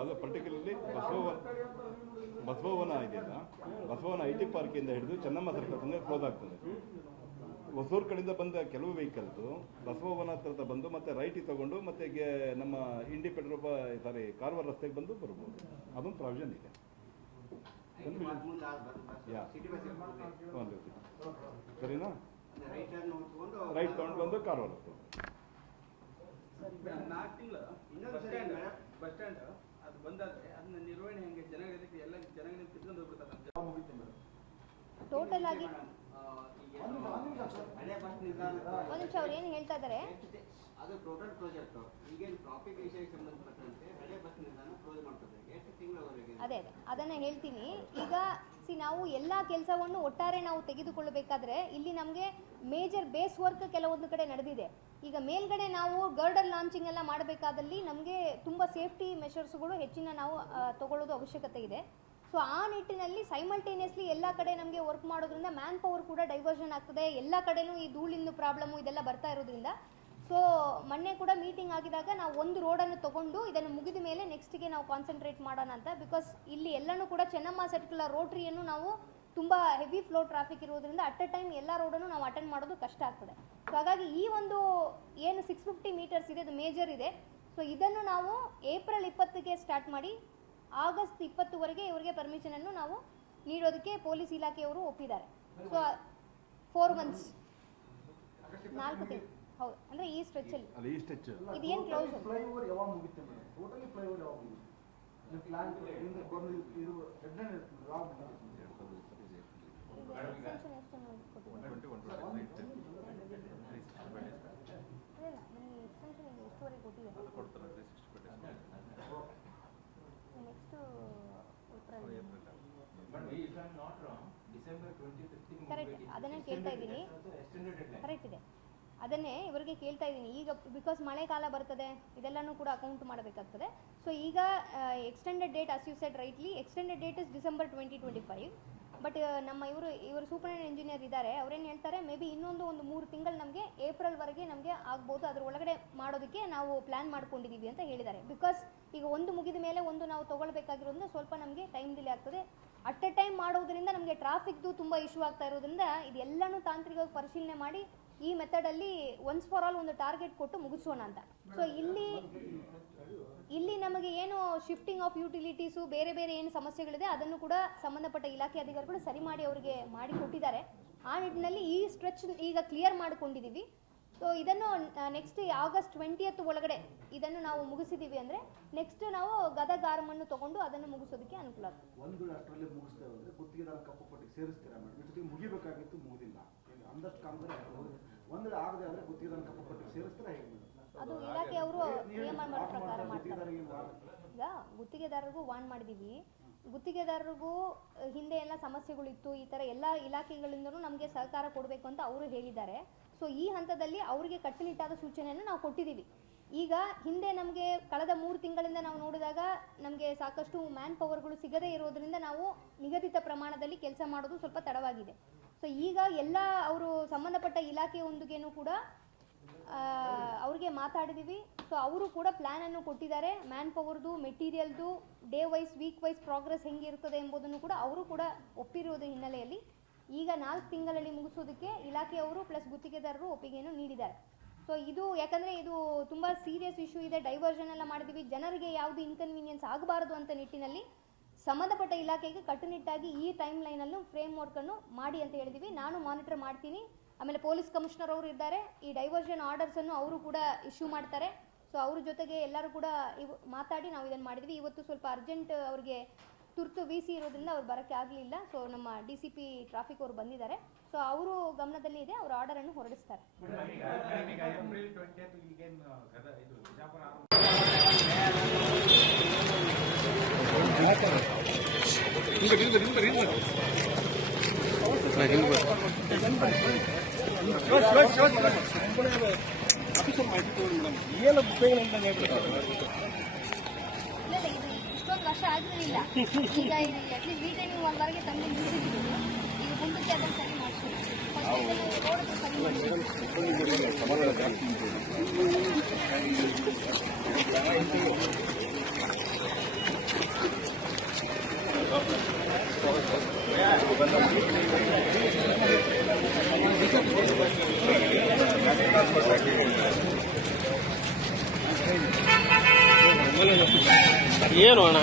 ಅದು ಪರ್ಟಿಕ್ಯುಲರ್ಲಿ ಬಸವವನ ಇದೆಯಲ್ಲ, ಬಸವನ IT ಪಾರ್ಕಿಂದ ಹಿಡಿದು ಚೆನ್ನಮ್ಮ ಸರ್ಕಲ್ ತನಕ ಕ್ಲೋಸ್ ಆಗ್ತದೆ. ಹೊಸೂರು ಕಡೆಯಿಂದ ಬಂದ ಕೆಲವು ವೆಹಿಕಲ್ಸು ಬಸವವನ ಹತ್ರ ಬಂದು ಮತ್ತೆ ರೈಟಿಗೆ ತಗೊಂಡು ಮತ್ತೆ ನಮ್ಮ ಕಾರವಾರ ರಸ್ತೆಗೆ ಬಂದು ಬರ್ಬೋದು. ಅದೊಂದು ಪ್ರಾವಿಷನ್ ಇದೆ. ಯಾ ಸಿಟಿ ಬಸ್ ಒಂದು ಸರಿನಾ? ರೈಟ್ ಟರ್ನ್ ಹೊತ್ಕೊಂಡು ರೈಟ್ ತೊಗೊಂಡು ಬಂದು ಕಾರವಾರ ಹೋಗ್ತದೆ. 4 ತಿಂಗಳು ಇನ್ನೊಂದು ಸರಿ ಮೇಡಮ್ ಬಸ್ ಸ್ಟ್ಯಾಂಡ್ ಅದು ಬಂದಾದ್ರೆ ಅದನ್ನ ನಿರ್ವಹಣೆ ಹೆಂಗೆ ಜನಗಳಿಗೆ ಎಲ್ಲ ಜನಗಳಿಗೆ ಕಿತ್ಕೊಂಡು ಹೋಗ್ಬಿಡ್ತಾರೆ ಟೋಟಲ್ ಆಗಿ ಹಳೆ ಬಸ್ ನಿಲ್ದಾಣ ಒಂದು ನಿಮಿಷ ಅವ್ರು ಏನು ಹೇಳ್ತಾ ಇದ್ದಾರೆ, ಅದು ಟೋಟಲ್ ಪ್ರಾಜೆಕ್ಟ್ ಈಗೇನು ಟ್ರಾಫಿಕ್ ವಿಷಯಕ್ಕೆ ಸಂಬಂಧಪಟ್ಟಂತೆ ಹಳೆ ಬಸ್ ನಿಲ್ದಾಣ ಕ್ಲೋಸ್ ಮಾಡ್ತದೆ. ಎಷ್ಟು ತಿಂಗಳವರೆಗೆ? ಅದೇ ಅದನ್ನು ಹೇಳ್ತೀನಿ. ಈಗ ನಾವು ಎಲ್ಲ ಕೆಲಸವನ್ನು ಒಟ್ಟಾರೆ ನಾವು ತೆಗೆದುಕೊಳ್ಳಬೇಕಾದ್ರೆ ಇಲ್ಲಿ ನಮಗೆ ಮೇಜರ್ ಬೇಸ್ ವರ್ಕ್ ಕೆಲವೊಂದು ಕಡೆ ನಡೆದಿದೆ. ಈಗ ಮೇಲ್ಗಡೆ ನಾವು ಗರ್ಡರ್ ಲಾಂಚಿಂಗ್ ಎಲ್ಲ ಮಾಡಬೇಕಾದಲ್ಲಿ ನಮಗೆ ತುಂಬ ಸೇಫ್ಟಿ ಮೆಷರ್ಸ್ಗಳು ಹೆಚ್ಚಿನ ನಾವು ತಗೊಳ್ಳೋದು ಅವಶ್ಯಕತೆ ಇದೆ. ಸೊ ಆ ನಿಟ್ಟಿನಲ್ಲಿ ಸೈಮಲ್ಟೇನಿಯಸ್ಲಿ ಎಲ್ಲ ಕಡೆ ನಮಗೆ ವರ್ಕ್ ಮಾಡೋದ್ರಿಂದ ಮ್ಯಾನ್ ಪವರ್ ಕೂಡ ಡೈವರ್ಷನ್ ಆಗ್ತದೆ. ಎಲ್ಲ ಕಡೆನೂ ಈ ಧೂಳಿನ ಪ್ರಾಬ್ಲಮ್ಮು ಇದೆಲ್ಲ ಬರ್ತಾ ಇರೋದ್ರಿಂದ ಸೊ ಮೊನ್ನೆ ಕೂಡ ಮೀಟಿಂಗ್ ಆಗಿದಾಗ ನಾವು ಒಂದು ರೋಡನ್ನು ತೊಗೊಂಡು ಇದನ್ನು ಮುಗಿದ ಮೇಲೆ ನೆಕ್ಸ್ಟಿಗೆ ನಾವು ಕಾನ್ಸಂಟ್ರೇಟ್ ಮಾಡೋಣ ಅಂತ. ಬಿಕಾಸ್ ಇಲ್ಲಿ ಎಲ್ಲನೂ ಕೂಡ ಚೆನ್ನಮ್ಮ ಸರ್ಕ್ಯುಲರ್ ರೋಟ್ರಿಯನ್ನು ನಾವು ತುಂಬ ಹೆವಿ ಫ್ಲೋ ಟ್ರಾಫಿಕ್ ಇರೋದ್ರಿಂದ ಅಟ್ ಎ ಟೈಮ್ ಎಲ್ಲ ರೋಡನ್ನು ನಾವು ಅಟೆಂಡ್ ಮಾಡೋದು ಕಷ್ಟ ಆಗ್ತದೆ. ಸೊ ಹಾಗಾಗಿ ಈ ಒಂದು ಏನು 650 ಮೀಟರ್ಸ್ ಇದೆ ಅದು ಮೇಜರ್ ಇದೆ. ಸೊ ಇದನ್ನು ನಾವು ಏಪ್ರಿಲ್ 20ಗೆ ಸ್ಟಾರ್ಟ್ ಮಾಡಿ ಆಗಸ್ಟ್ 20ವರೆಗೆ ಇವರಿಗೆ ಪರ್ಮಿಷನನ್ನು ನಾವು ನೀಡೋದಕ್ಕೆ ಪೊಲೀಸ್ ಇಲಾಖೆಯವರು ಒಪ್ಪಿದ್ದಾರೆ. ಸೊ 4 ಮಂತ್ಸ್ 4 ತಿಂಗಳು ಹೌದು. ಅಂದರೆ ಈ ಸ್ಟ್ರೆಚಲ್ಲಿ ಅಲ್ಲ ಈ ಸ್ಟೆಚ್ ಇದೇನು ಕ್ಲೋಸ್ ಫ್ಲೈಓವರ್ ಯಾವಾಗ ಮುಗಿತೆ ಮೇಡಮ್? ಟೋಟಲಿ ಫ್ಲೈಓವರ್ ಯಾವಾಗ ಮುಗಿತೆ? ನೀವು ಪ್ಲಾನ್ ಇದು ಡೆಡ್ಲೈನ್ ಇರ್ತದೆ ಯಾವಾಗ ಮುಗಿತೆ? ಎಕ್ಸ್ಟೆನ್ಷನ್ ಎಷ್ಟು ಕೊಟ್ಟಿದ್ದಾರೆ? ಅಲ್ಲ ನಿಮಗೆ ಎಕ್ಸ್ಟೆನ್ಷನ್ ಎಷ್ಟುವರೆಗೆ ಕೊಟ್ಟಿದೆ? ನೆಕ್ಸ್ಟ್ ಕರೆಕ್ಟ್ ಅದನ್ನೇ ಕೇಳ್ತಾ ಇದ್ದೀನಿ. ಕರೆಕ್ಟ್ ಇದೆ, ಅದನ್ನೇ ಇವರಿಗೆ ಕೇಳ್ತಾ ಇದ್ದೀನಿ. ಈಗ ಬಿಕಾಸ್ ಮಳೆಗಾಲ ಬರ್ತದೆ, ಇದೆಲ್ಲನೂ ಕೂಡ ಅಕೌಂಟ್ ಮಾಡಬೇಕಾಗ್ತದೆ. ಸೊ ಈಗ extended date as you said rightly extended date is December 2025. But ನಮ್ಮ ಇವರು ಸೂಪರಿಂಟೆಂಡೆಂಟ್ ಇಂಜಿನಿಯರ್ ಇದ್ದಾರೆ, ಅವ್ರೇನು ಹೇಳ್ತಾರೆ ಮೇ ಬಿ ಇನ್ನೊಂದು 3 ತಿಂಗಳು ನಮಗೆ ಏಪ್ರಿಲ್ವರೆಗೆ ನಮಗೆ ಆಗ್ಬೋದು, ಅದ್ರ ಒಳಗಡೆ ಮಾಡೋದಕ್ಕೆ ನಾವು ಪ್ಲ್ಯಾನ್ ಮಾಡ್ಕೊಂಡಿದ್ದೀವಿ ಅಂತ ಹೇಳಿದ್ದಾರೆ. ಬಿಕಾಸ್ ಈಗ ಒಂದು ಮುಗಿದ ಮೇಲೆ ಒಂದು ನಾವು ತೊಗೊಳ್ಬೇಕಾಗಿರೋದ್ರಿಂದ ಸ್ವಲ್ಪ ನಮಗೆ ಟೈಮ್ ಡಿಲೇ ಆಗ್ತದೆ. ಅಟ್ ಎ ಟೈಮ್ ಮಾಡೋದ್ರಿಂದ ನಮಗೆ ಟ್ರಾಫಿಕ್ದು ತುಂಬ ಇಶ್ಯೂ ಆಗ್ತಾ ಇರೋದ್ರಿಂದ ಇದೆಲ್ಲನೂ ತಾಂತ್ರಿಕವಾಗಿ ಪರಿಶೀಲನೆ ಮಾಡಿ ಈ ಮೆಥಡಲ್ಲಿ ಒನ್ಸ್ ಫಾರ್ ಆಲ್ ಒಂದು ಟಾರ್ಗೆಟ್ ಕೊಟ್ಟು ಮುಗಿಸೋಣ ಅಂತ. ಸೊ ಇಲ್ಲಿ ನಮಗೆ ಏನು ಶಿಫ್ಟಿಂಗ್ ಆಫ್ ಯುಟಿಲಿಟೀಸು ಬೇರೆ ಬೇರೆ ಏನು ಸಮಸ್ಯೆಗಳಿದೆ ಅದನ್ನು ಕೂಡ ಸಂಬಂಧಪಟ್ಟ ಇಲಾಖೆ ಅಧಿಕಾರಿಗಳು ಸರಿ ಮಾಡಿ ಅವರಿಗೆ ಮಾಡಿ ಕೊಟ್ಟಿದ್ದಾರೆ. ಆ ನಿಟ್ಟಿನಲ್ಲಿ ಈ ಸ್ಟ್ರೆಚ್ ಈಗ ಕ್ಲಿಯರ್ ಮಾಡಿಕೊಂಡಿದ್ದೀವಿ. ಸೊ ಇದನ್ನು ನೆಕ್ಸ್ಟ್ ಆಗಸ್ಟ್ 20th ಒಳಗಡೆ ಇದನ್ನು ನಾವು ಮುಗಿಸಿದ್ದೀವಿ ಅಂದರೆ ನೆಕ್ಸ್ಟ್ ನಾವು ಗದಗ ಆರ್ಮನ್ನು ತೊಗೊಂಡು ಅದನ್ನು ಮುಗಿಸೋದಕ್ಕೆ ಅನುಕೂಲ ಆಗ್ತದೆ. ಒಂದು ವೇಳೆ ಅಷ್ಟರಲ್ಲಿ ಮುಗಿಸ್ತೇವೆ ಅಂದರೆ ಗುತ್ತಿಗೆದಾರ ಕಪ್ಪು ಪಟ್ಟಿಗೆ ಸೇರಿಸ್ತೀರಾ ಮೇಡಮ್? ಜೊತೆಗೆ ಮುಗಿಬೇಕಾಗಿತ್ತು, ಮುಗಿದಿಲ್ಲ, ಅಂದಷ್ಟು ಕಾಮಗಾರಿ ಒಂದು ವೇಳೆ ಆಗದೆ ಆದರೆ ಗುತ್ತಿಗೆದಾರ ಕಪ್ಪು ಪಟ್ಟಿಗೆ ಸೇರಿಸ್ತೀರಾ ಹೇಗೆ ಮೇಡಮ್? ಅದು ಇಲಾಖೆಯವರು ನಿಯಮ ಮಾಡೋ ಪ್ರಕಾರ ಮಾಡ್ತಾರೆ. ಈಗ ಗುತ್ತಿಗೆದಾರರಿಗೂ ವಾರ್ನ್ ಮಾಡಿದ್ದೀವಿ. ಗುತ್ತಿಗೆದಾರರಿಗೂ ಹಿಂದೆ ಎಲ್ಲ ಸಮಸ್ಯೆಗಳಿತ್ತು, ಈ ಥರ ಎಲ್ಲ ಇಲಾಖೆಗಳಿಂದಲೂ ನಮಗೆ ಸಹಕಾರ ಕೊಡಬೇಕು ಅಂತ ಅವರು ಹೇಳಿದ್ದಾರೆ. ಸೊ ಈ ಹಂತದಲ್ಲಿ ಅವರಿಗೆ ಕಟ್ಟುನಿಟ್ಟಾದ ಸೂಚನೆಯನ್ನು ನಾವು ಕೊಟ್ಟಿದ್ದೀವಿ. ಈಗ ಹಿಂದೆ ನಮಗೆ ಕಳೆದ 3 ತಿಂಗಳಿಂದ ನಾವು ನೋಡಿದಾಗ ನಮಗೆ ಸಾಕಷ್ಟು ಮ್ಯಾನ್ ಪವರ್ಗಳು ಸಿಗದೇ ಇರೋದ್ರಿಂದ ನಾವು ನಿಗದಿತ ಪ್ರಮಾಣದಲ್ಲಿ ಕೆಲಸ ಮಾಡೋದು ಸ್ವಲ್ಪ ತಡವಾಗಿದೆ. ಸೊ ಈಗ ಎಲ್ಲ ಅವರು ಸಂಬಂಧಪಟ್ಟ ಇಲಾಖೆಯೊಂದಿಗೇನು ಕೂಡ ಅವ್ರಿಗೆ ಮಾತಾಡಿದ್ದೀವಿ. ಸೊ ಅವರು ಕೂಡ ಪ್ಲ್ಯಾನನ್ನು ಕೊಟ್ಟಿದ್ದಾರೆ. ಮ್ಯಾನ್ ಪವರ್ದು, ಮೆಟೀರಿಯಲ್ದು, day wise week wise progress ಹೆಂಗಿರ್ತದೆ ಎಂಬುದನ್ನು ಕೂಡ ಅವರು ಕೂಡ ಒಪ್ಪಿರುವುದರ ಹಿನ್ನೆಲೆಯಲ್ಲಿ ಈಗ 4 ತಿಂಗಳಲ್ಲಿ ಮುಗಿಸೋದಕ್ಕೆ ಇಲಾಖೆಯವರು ಪ್ಲಸ್ ಗುತ್ತಿಗೆದಾರರು ಒಪ್ಪಿಗೆಯನ್ನು ನೀಡಿದ್ದಾರೆ. ಸೊ ಇದು ಯಾಕಂದರೆ ಇದು ತುಂಬ ಸೀರಿಯಸ್ ಇಶ್ಯೂ ಇದೆ, ಡೈವರ್ಷನ್ ಎಲ್ಲ ಮಾಡಿದ್ದೀವಿ, ಜನರಿಗೆ ಯಾವುದು ಇನ್ಕನ್ವೀನಿಯನ್ಸ್ ಆಗಬಾರ್ದು ಅಂತ ನಿಟ್ಟಿನಲ್ಲಿ ಸಂಬಂಧಪಟ್ಟ ಇಲಾಖೆಗೆ ಕಟ್ಟುನಿಟ್ಟಾಗಿ ಈ ಟೈಮ್ ಲೈನಲ್ಲೂ ಫ್ರೇಮ್ ವರ್ಕನ್ನು ಮಾಡಿ ಅಂತ ಹೇಳಿದ್ದೀವಿ. ನಾನು ಮಾನಿಟರ್ ಮಾಡ್ತೀನಿ. ಆಮೇಲೆ ಪೊಲೀಸ್ ಕಮಿಷನರ್ ಅವರು ಇದ್ದಾರೆ, ಈ ಡೈವರ್ಷನ್ ಆರ್ಡರ್ಸನ್ನು ಅವರು ಕೂಡ ಇಶ್ಯೂ ಮಾಡ್ತಾರೆ. ಸೊ ಅವ್ರ ಜೊತೆಗೆ ಎಲ್ಲರೂ ಕೂಡ ಮಾತಾಡಿ ನಾವು ಇದನ್ನು ಮಾಡಿದ್ವಿ. ಇವತ್ತು ಸ್ವಲ್ಪ ಅರ್ಜೆಂಟ್ ಅವ್ರಿಗೆ ತುರ್ತು VC ಇರೋದ್ರಿಂದ ಅವ್ರು ಬರೋಕ್ಕೆ ಆಗಲಿಲ್ಲ. ಸೊ ನಮ್ಮ DCP ಟ್ರಾಫಿಕ್ ಅವರು ಬಂದಿದ್ದಾರೆ. ಸೊ ಅವರು ಗಮನದಲ್ಲಿ ಇದೆ, ಅವರು ಆರ್ಡರನ್ನು ಹೊರಡಿಸ್ತಾರೆ. ಇಷ್ಟೊಂದು ವರ್ಷ ಆಗಿರಲಿಲ್ಲ. ಈಗ ಅಟ್ಲೀಸ್ಟ್ ವೀಕೆಂಡ್ ಒಂದವರೆಗೆ ತಂದು ಮುಗಿಸಿದ್ದೀವಿ. ಈಗ ಮುಂದಕ್ಕೆ ಅದನ್ನು ಸರಿ ಮಾಡಿಸ್ತೀವಿ. ಏನು ಅಣ್ಣ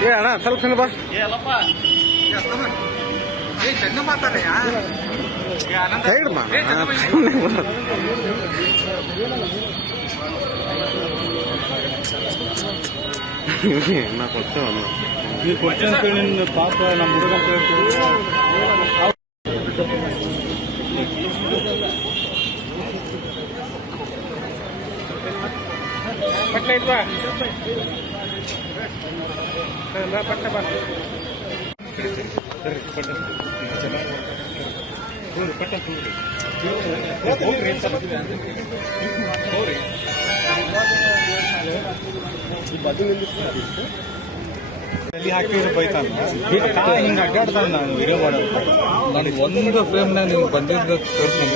ಏ ಅಣ್ಣ ಸ್ವಲ್ಪ ಹಿಂದೆ ಬಾ. ಸೈಡ್ ಬಾ. ನಾ ಕೊಡ್ತೇವೆ ನೀವು ಕೊಡ್ತೇನೆ ಪಾಪ ನಮ್ಮ ಹುಡುಗ ಪಟ್ನ ಇಲ್ವಾ ಪಟ್ನ ಬಾ. ಅಲ್ಲಿ ಹಾಕಿದ್ರೆ ಬೈತಾನ ಹಿಂಗೆ ಅಡ್ಡಾಡ್ತಾನೆ ನಾನು ವಿಡಿಯೋ ಮಾಡೋದು ನನಗೆ ಒಂದು ಫ್ರೇಮ್ನ ನಿಮ್ಗೆ ಬಂದಿದ್ದು ತೋರಿಸಿ